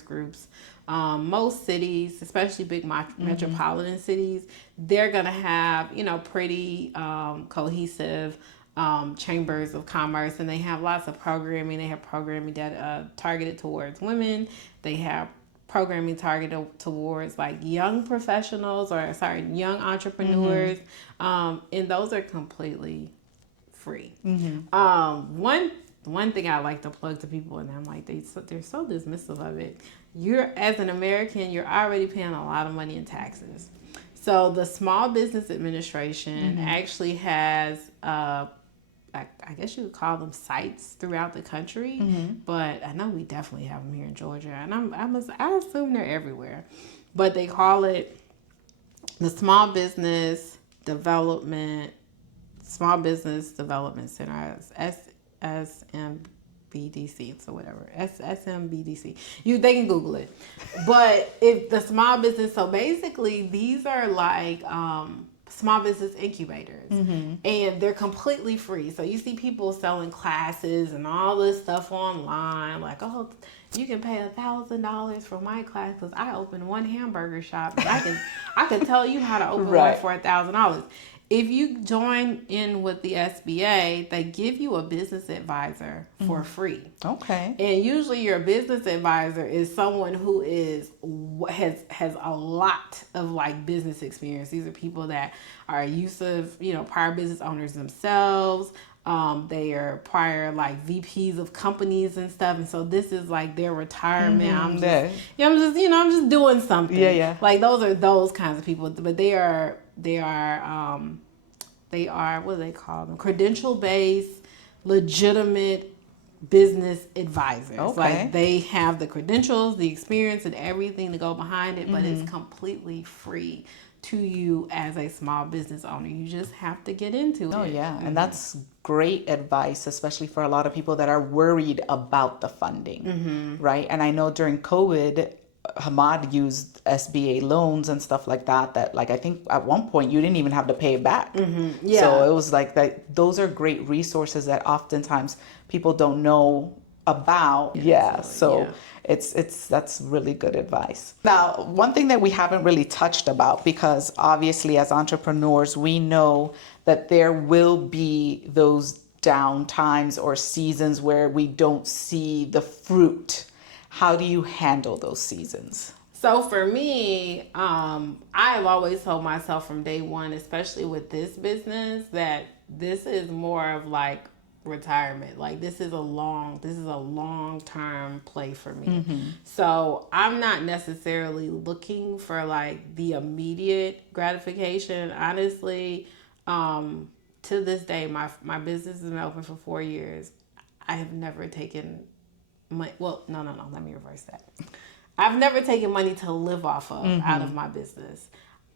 groups. Most cities, especially big metropolitan cities, they're going to have, pretty cohesive chambers of commerce, and they have lots of programming. They have programming that targeted towards women. They have programming targeted towards like young professionals, young entrepreneurs, and those are completely free. One thing I like to plug to people, and I'm like, they're so dismissive of it. As an American, you're already paying a lot of money in taxes. So the Small Business Administration actually has I guess you would call them sites throughout the country, but I know we definitely have them here in Georgia, and I assume they're everywhere. But they call it the Small Business Development Center, SMBDC, so whatever, SMBDC. They can Google it. But if the small business, so basically these are like small business incubators, and they're completely free. So you see people selling classes and all this stuff online, like, oh, you can pay $1,000 for my class because I opened one hamburger shop, and I can tell you how to open one for $1,000. If you join in with the SBA, they give you a business advisor for free. Okay. And usually your business advisor is someone who has a lot of like business experience. These are people that are used to, prior business owners themselves. They are prior like VPs of companies and stuff, and so this is like their retirement. I'm just doing something. Yeah. Like those kinds of people, but they are what do they call them? Credential based, legitimate business advisors. Okay. Like they have the credentials, the experience, and everything to go behind it, but it's completely free to you as a small business owner. You just have to get into it. Oh yeah, and that's great advice, especially for a lot of people that are worried about the funding, right? And I know during COVID, Hamad used SBA loans and stuff like that like I think at one point you didn't even have to pay it back. Yeah. So it was like that. Those are great resources that oftentimes people don't know about. That's really good advice. Now, one thing that we haven't really touched about, because obviously as entrepreneurs we know that there will be those down times or seasons where we don't see the fruit. How do you handle those seasons? So for me, I have always told myself from day one, especially with this business, that this is more of like retirement. Like this is a long-term play for me. So I'm not necessarily looking for like the immediate gratification. Honestly, to this day, my business has been open for 4 years. I have never taken money. Well, no. Let me reverse that. I've never taken money to live off of out of my business.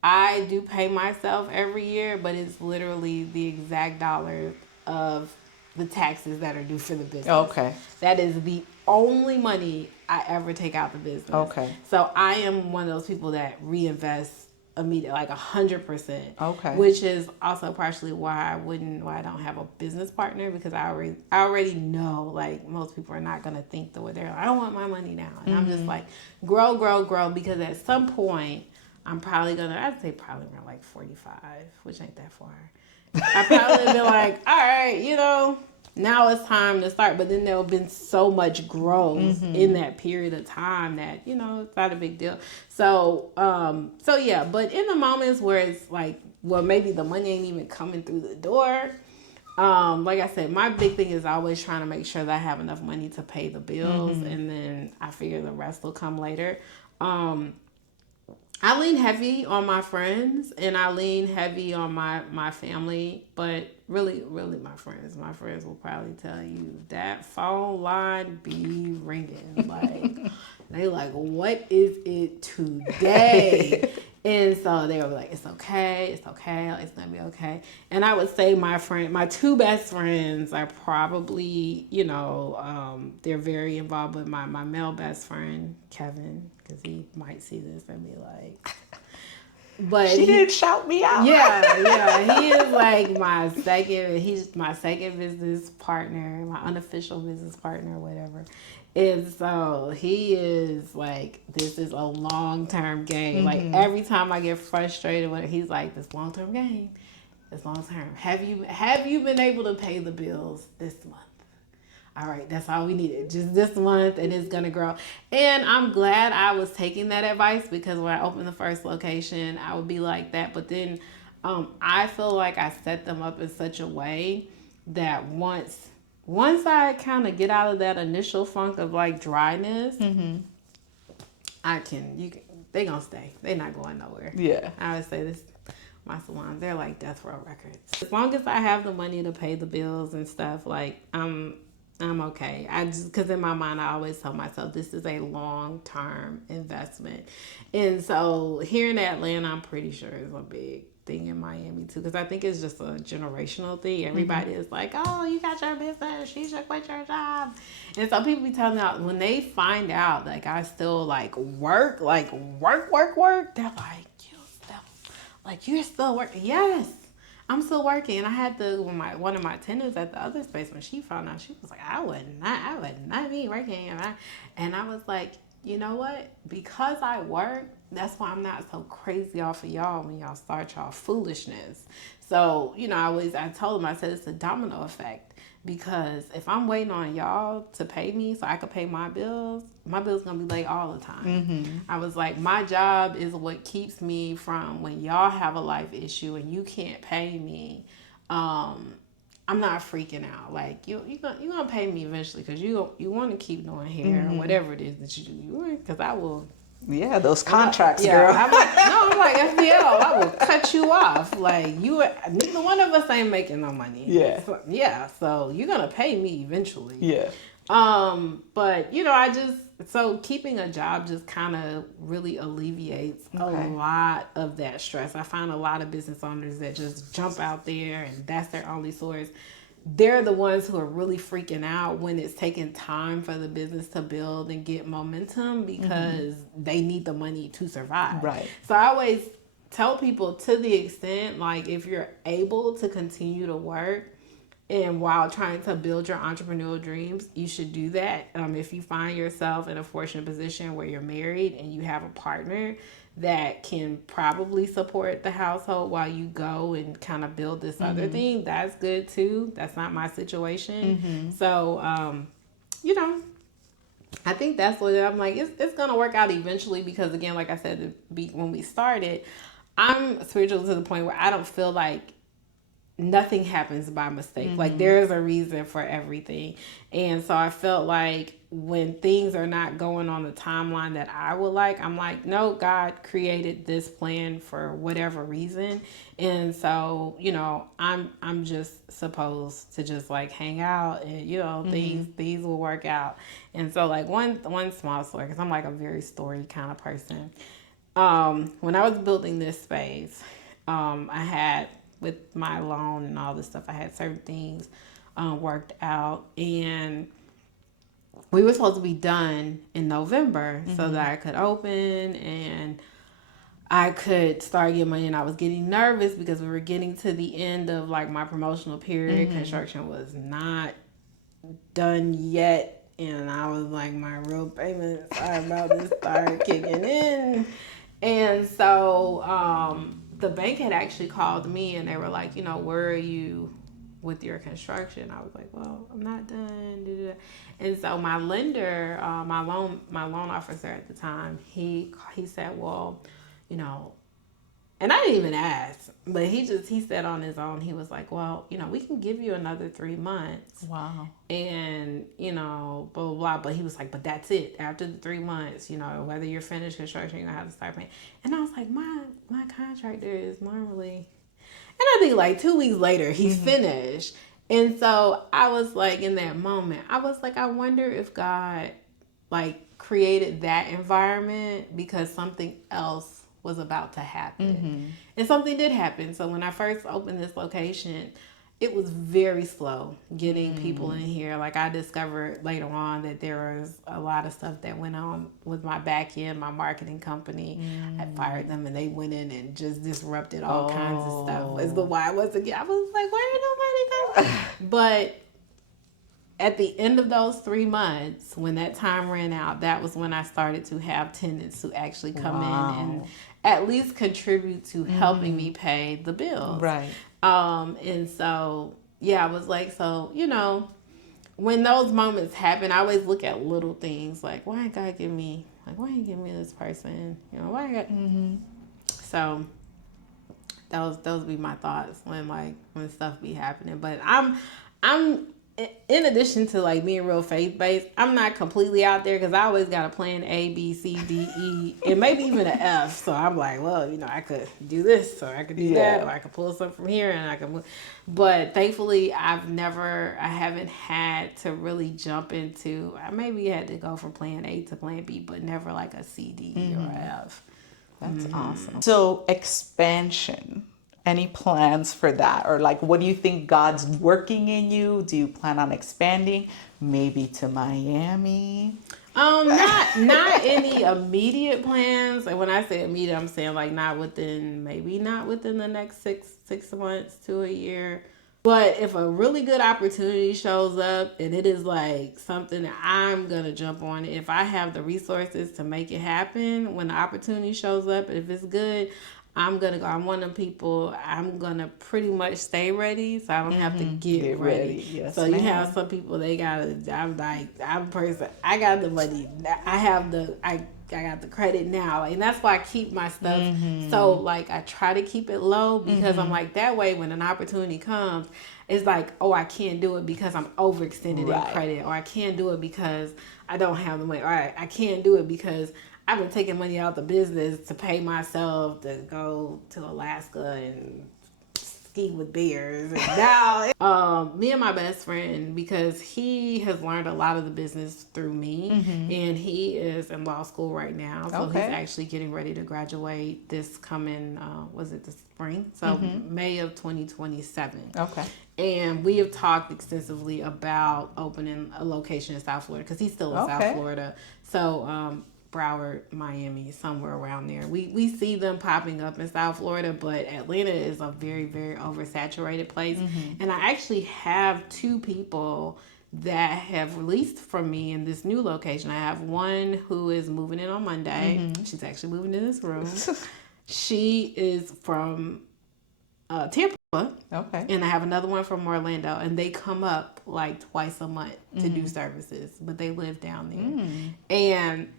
I do pay myself every year, but it's literally the exact dollar of the taxes that are due for the business. Okay. That is the only money I ever take out the business. Okay. So I am one of those people that reinvest immediately, like 100%. Okay. Which is also partially why I don't have a business partner, because I already know like most people are not gonna think the way they're like, I don't want my money now. And I'm just like, grow, because at some point I'm probably I'd say probably around like 45, which ain't that far. I probably be like, all right, now it's time to start. But then there have been so much growth in that period of time that, it's not a big deal. So yeah, but in the moments where it's like, well, maybe the money ain't even coming through the door. Like I said, my big thing is always trying to make sure that I have enough money to pay the bills, and then I figure the rest will come later. I lean heavy on my friends and I lean heavy on my family, but really my friends. My friends will probably tell you that phone line be ringing. Like, they like, what is it today? And so they were like, it's okay, it's gonna be okay. And I would say my two best friends are probably, they're very involved with my male best friend, Kevin, because he might see this and be like, but She didn't shout me out. yeah, he is like he's my second business partner, my unofficial business partner, whatever. And so he is like, this is a long-term game. Like, every time I get frustrated with it, he's like, this long-term game, it's long-term. Have you been able to pay the bills this month? All right, that's all we needed. Just this month, and it's gonna grow. And I'm glad I was taking that advice, because when I opened the first location, I would be like that. But then I feel like I set them up in such a way that once I kind of get out of that initial funk of like dryness, they gonna stay. They're not going nowhere. Yeah. I would say this. My salons, they're like death row records. As long as I have the money to pay the bills and stuff, like I'm okay. Because in my mind, I always tell myself this is a long-term investment. And so here in Atlanta, I'm pretty sure it's a big thing in Miami too, because I think it's just a generational thing. Everybody is like, oh, you got your business, you should quit your job. And so people be telling me, when they find out like I still like work, they're like, you're still working? Yes, I'm still working. And I had one of my tenants at the other space, when she found out, she was like, I would not be working. And I was like, you know what? Because I work, that's why I'm not so crazy off of y'all when y'all start y'all foolishness. So, I told them, I said, it's a domino effect. Because if I'm waiting on y'all to pay me so I could pay my bills gonna be late all the time. I was like, my job is what keeps me from, when y'all have a life issue and you can't pay me, I'm not freaking out. Like, you gonna pay me eventually, because you want to keep doing hair or whatever it is that you do. Because I will. Yeah, those contracts, girl. I'm like FBL. I will cut you off. Like, neither one of us ain't making no money. Yeah. So you're gonna pay me eventually. Yeah. But so keeping a job just kind of really alleviates a lot of that stress. I find a lot of business owners that just jump out there and that's their only source. They're the ones who are really freaking out when it's taking time for the business to build and get momentum, because they need the money to survive. Right. So I always tell people, to the extent, like, if you're able to continue to work and while trying to build your entrepreneurial dreams, you should do that. If you find yourself in a fortunate position where you're married and you have a partner that can probably support the household while you go and kind of build this other thing, that's good too. That's not my situation. So, I think that's what I'm like, it's going to work out eventually, because again, like I said, when we started, I'm spiritual to the point where I don't feel like nothing happens by mistake. Like, there's a reason for everything. And so I felt like when things are not going on the timeline that I would like, I'm like, no, God created this plan for whatever reason. And so, I'm just supposed to just like hang out and, things will work out. And so, like, one small story, because I'm like a very story kind of person. When I was building this space, I had, with my loan and all this stuff, I had certain things worked out, and we were supposed to be done in November so that I could open and I could start getting money. And I was getting nervous because we were getting to the end of like my promotional period. Construction was not done yet, and I was like, my real payments are about to start kicking in. And so the bank had actually called me and they were like, where are you with your construction? I was like, well, I'm not done. And so my lender, my loan officer at the time, he said, well, and I didn't even ask, but he said on his own, he was like, well, we can give you another 3 months. Wow. And, blah, blah, blah. But he was like, but that's it. After the 3 months, whether you're finished construction, you're going to have to start paying. And I was like, my contractor is normally. And I think like 2 weeks later, he's finished. And so I was like, in that moment, I was like, I wonder if God like created that environment because something else was about to happen. And something did happen. So when I first opened this location, it was very slow getting people in here. Like I discovered later on that there was a lot of stuff that went on with my back end, my marketing company. I fired them and they went in and just disrupted all kinds of stuff. As the why was again. I was like, why did nobody come? But at the end of those 3 months, when that time ran out, that was when I started to have tenants who actually come in and at least contribute to helping me pay the bills. Right. And so, I was like, so, when those moments happen, I always look at little things like, why ain't God give me, why ain't give me this person? Why I got, so those be my thoughts when stuff be happening. But I'm in addition to like being real faith-based, I'm not completely out there because I always got a plan A, B, C, D, E, and maybe even an F. So I'm like, well, I could do this, or I could do that, or I could pull something from here, and I could move. But thankfully, I haven't had to really jump into. I maybe had to go from plan A to plan B, but never like a C, D, or F. That's awesome. So expansion. Any plans for that? Or like, what do you think God's working in you? Do you plan on expanding maybe to Miami? Not any immediate plans. And when I say immediate, I'm saying like not within the next six months to a year. But if a really good opportunity shows up and it is like something that I'm going to jump on, if I have the resources to make it happen, when the opportunity shows up, if it's good, I'm going to go. I'm one of them people, I'm going to pretty much stay ready so I don't have to get ready. Yes, so you have some people, they got to, I'm a person, I got the money. I got the credit now. And that's why I keep my stuff. So like I try to keep it low because I'm like, that way when an opportunity comes, it's like, oh, I can't do it because I'm overextended in credit, or I can't do it because I don't have the money, or I can't do it because I've been taking money out the business to pay myself to go to Alaska and ski with bears. And now, me and my best friend, because he has learned a lot of the business through me, and he is in law school right now. So he's actually getting ready to graduate this coming, the spring? So May of 2027. Okay. And we have talked extensively about opening a location in South Florida because he's still in South Florida. So, Broward, Miami, somewhere around there. We see them popping up in South Florida, but Atlanta is a very, very oversaturated place. And I actually have 2 people that have released from me in this new location. I have one who is moving in on Monday. She's actually moving in this room. She is from Tampa. Okay. And I have another one from Orlando, and they come up like twice a month to do services, but they live down there. And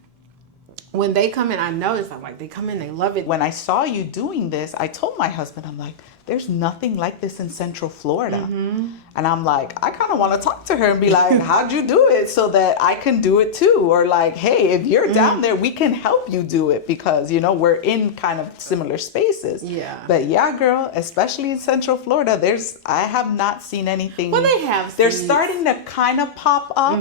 when they come in, I notice, I'm like, they come in, they love it. When I saw you doing this, I told my husband, I'm like, there's nothing like this in Central Florida. And I'm like, I kind of want to talk to her and be like, how'd you do it so that I can do it too? Or like, hey, if you're down there, we can help you do it because, we're in kind of similar spaces. Yeah. But yeah, girl, especially in Central Florida, I have not seen anything. Well, they have. They're starting to kind of pop up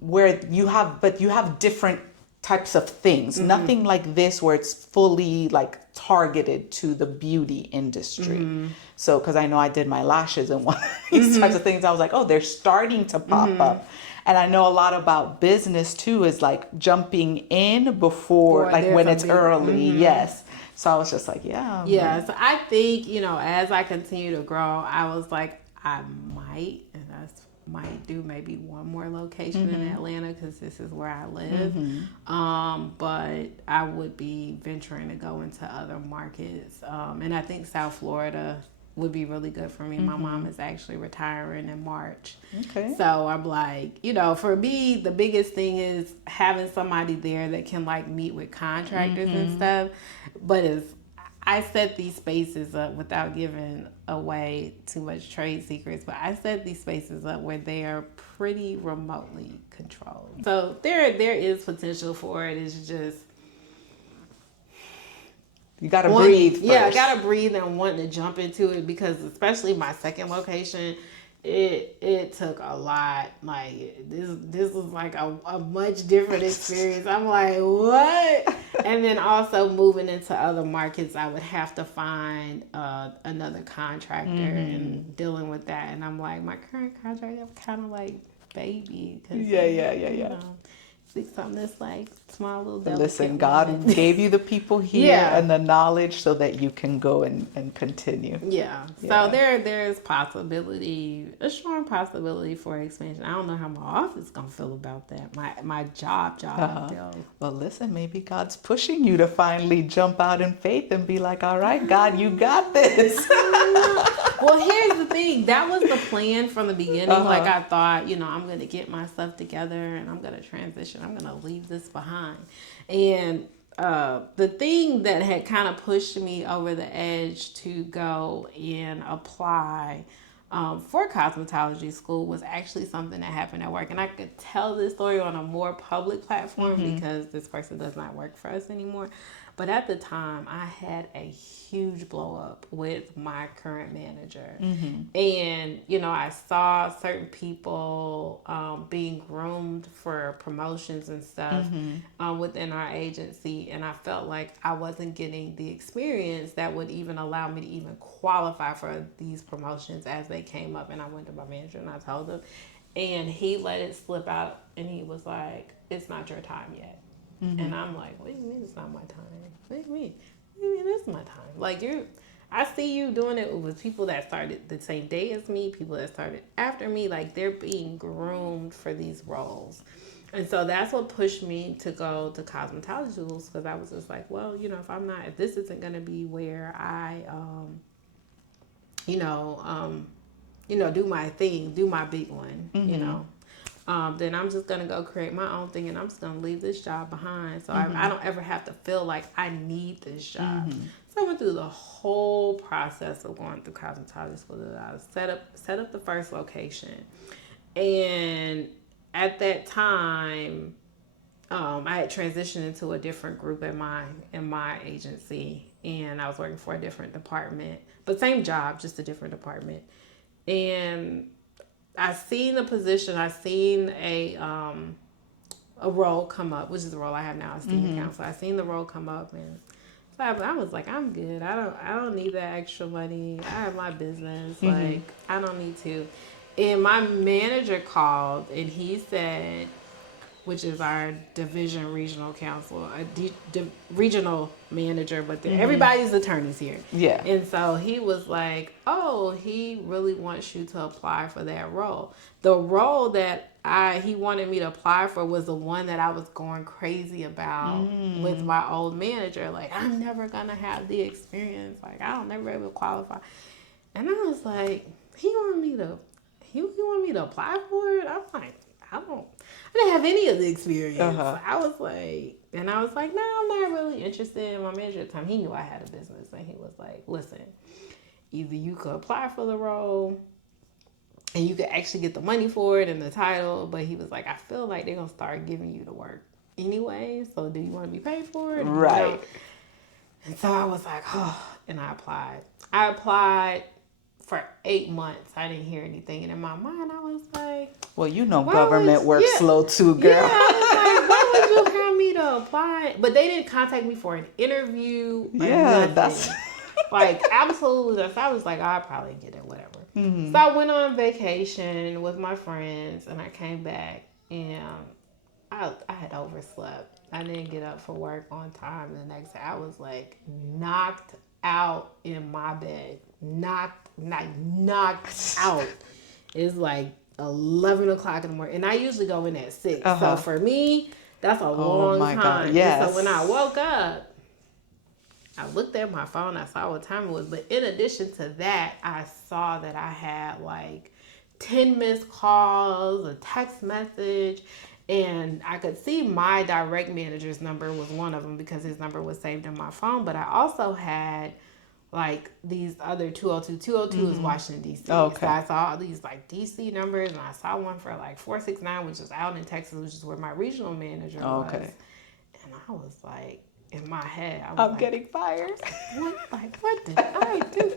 where you have different types of things. Nothing like this where it's fully like targeted to the beauty industry. So, because I know I did my lashes and one of these types of things, I was like, oh, they're starting to pop up. And I know a lot about business too, is like jumping in before like when it's early. Yes. So I was just like, yeah. Yeah. So I think, as I continue to grow, I was like, I might do maybe one more location in Atlanta because this is where I live. But I would be venturing to go into other markets. And I think South Florida would be really good for me. My mom is actually retiring in March. Okay. So I'm like, for me, the biggest thing is having somebody there that can like meet with contractors and stuff. But I set these spaces up without giving away too much trade secrets, but I set these spaces up where they are pretty remotely controlled. So there is potential for it. It's just you gotta breathe first. Yeah, I gotta breathe and want to jump into it, because especially my second location, it took a lot. Like this was like a much different experience. I'm like, what? And then also moving into other markets, I would have to find another contractor and dealing with that. And I'm like, my current contractor, I'm kind of like baby. Yeah. You know, something that's like small little delicate. Listen, God gave you the people here and the knowledge so that you can go and continue. Yeah. So there's possibility, a strong possibility for expansion. I don't know how my office is gonna feel about that. My job. Well, listen, maybe God's pushing you to finally jump out in faith and be like, all right, God, you got this. Well, here's the thing. That was the plan from the beginning. Like, I thought, I'm going to get my stuff together and I'm going to transition. I'm going to leave this behind. And the thing that had kind of pushed me over the edge to go and apply for cosmetology school was actually something that happened at work. And I could tell this story on a more public platform because this person does not work for us anymore. But at the time, I had a huge blow up with my current manager. And, I saw certain people being groomed for promotions and stuff within our agency. And I felt like I wasn't getting the experience that would even allow me to even qualify for these promotions as they came up. And I went to my manager and I told him. And he let it slip out. And he was like, it's not your time yet. And I'm like, what do you mean it's not my time? What do you mean? What do you mean it's my time? Like, I see you doing it with people that started the same day as me, people that started after me. Like, they're being groomed for these roles. And so that's what pushed me to go to cosmetology schools, because I was just like, well, if this isn't going to be where I, do my thing, do my big one, then I'm just going to go create my own thing, and I'm just going to leave this job behind. So I don't ever have to feel like I need this job. So I went through the whole process of going through cosmetology school. I set up the first location. And at that time, I had transitioned into a different group in my agency, and I was working for a different department, but same job, just a different department. And I seen a position, I seen a role come up, which is the role I have now as student counsel. I seen the role come up, and so I was like, I'm good. I don't need that extra money. I have my business. Like, I don't need to. And my manager called, and he said, which is our division regional counsel, regional manager, but everybody's attorneys here. Yeah. And so he was like, oh, he really wants you to apply for that role. The role that he wanted me to apply for was the one that I was going crazy about with my old manager. Like, I'm never going to have the experience. Like, I don't never ever qualify. And I was like, he wanted me to apply for it? I'm like, I didn't have any of the experience. I was like, no, I'm not really interested. My manager at the time, he knew I had a business, and he was like, listen, either you could apply for the role and you could actually get the money for it and the title, but he was like, I feel like they're going to start giving you the work anyway, so do you want to be paid for it? Right. And so I was like, oh, and I applied for 8 months. I didn't hear anything, and in my mind I was like, well, government works slow too, girl. Yeah, I was like, why would you have me to apply? But they didn't contact me for an interview. That's like, absolutely. So I was like, I'll probably get it, whatever. So I went on vacation with my friends, and I came back, and I had overslept. I didn't get up for work on time the next day. I was like knocked out in my bed. Knocked out. It's like 11 o'clock in the morning, and I usually go in at 6. So for me, that's a long time. God, yes. So when I woke up, I looked at my phone. I saw what time it was. But in addition to that, I saw that I had like 10 missed calls, a text message, And I could see my direct manager's number was one of them because his number was saved in my phone. But I also had like these other 202 is Washington D.C. Okay. So I saw all these like D.C. numbers, and I saw one for like 469, which is out in Texas, which is where my regional manager was. And I was like, in my head, I was I'm getting fired. What did I do?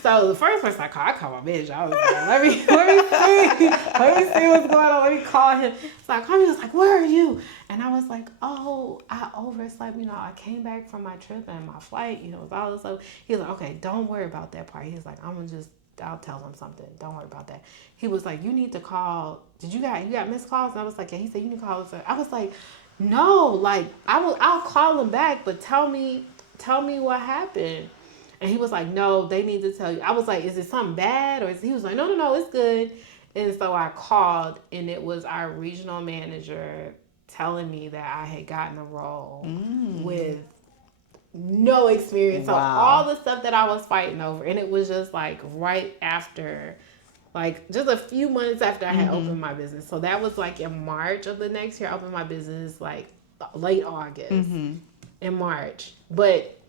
So the first person I called my bitch. I was like, let me see what's going on. Let me call him. So I called him. He was like, where are you? And I was like, oh, I overslept. I came back from my trip and my flight. It was all this stuff. He was like, okay, don't worry about that part. He's like, I'll tell him something. Don't worry about that. He was like, you need to call. You got missed calls? And I was like, yeah. He said, you need to call. I was like, no, like I'll call him back, but tell me what happened. And he was like, no, they need to tell you. I was like, is it something bad? He was like, no, it's good. And so I called, and it was our regional manager telling me that I had gotten a role with no experience. Wow. So all the stuff that I was fighting over, and it was just like right after, like just a few months after I had opened my business. So that was like in March of the next year. I opened my business like late August in March. But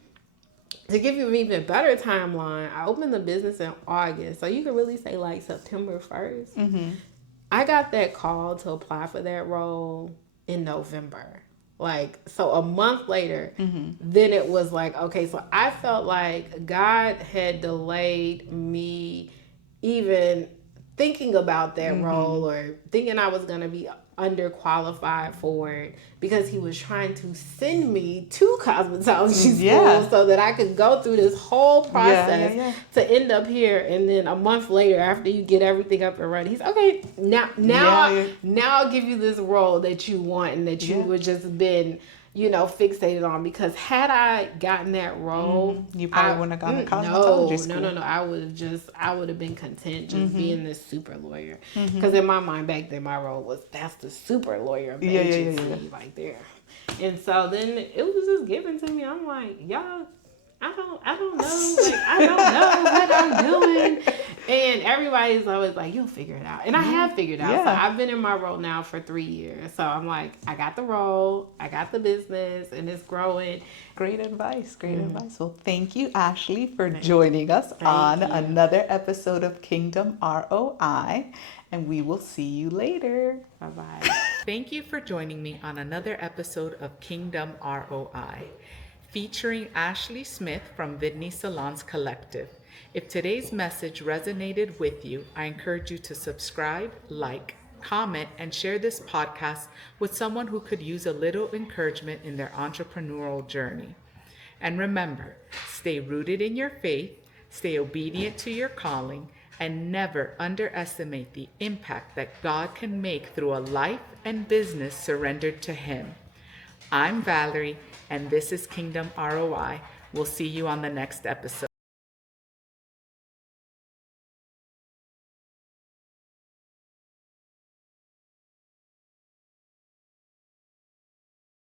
to give you an even better timeline, I opened the business in August. So you could really say like September 1st. I got that call to apply for that role in November. Like, so a month later, then it was like, okay, so I felt like God had delayed me even thinking about that role, or thinking I was going to be underqualified for it, because he was trying to send me to cosmetology school so that I could go through this whole process to end up here. And then a month later, after you get everything up and running, he's okay. Now I'll give you this role that you want and that you would just been fixated on. Because had I gotten that role, you probably wouldn't have gone to cosmetology school. No. I would have been content just being this super lawyer. Because in my mind back then, my role that's the super lawyer of the agency, like there. And so then it was just given to me. I'm like, y'all, I don't know. Like, I don't know what I'm doing. And everybody's always like, you'll figure it out. And I have figured it out. So I've been in my role now for 3 years. So I'm like, I got the role, I got the business, and it's growing. Great advice. Well, thank you, Ashley, for joining us on another episode of Kingdom ROI. And we will see you later. Bye-bye. Thank you for joining me on another episode of Kingdom ROI, featuring Ashley Smith from Vidni Salons Collective. If today's message resonated with you, I encourage you to subscribe, like, comment, and share this podcast with someone who could use a little encouragement in their entrepreneurial journey. And remember, stay rooted in your faith, stay obedient to your calling, and never underestimate the impact that God can make through a life and business surrendered to Him. I'm Valerie, and this is Kingdom ROI. We'll see you on the next episode.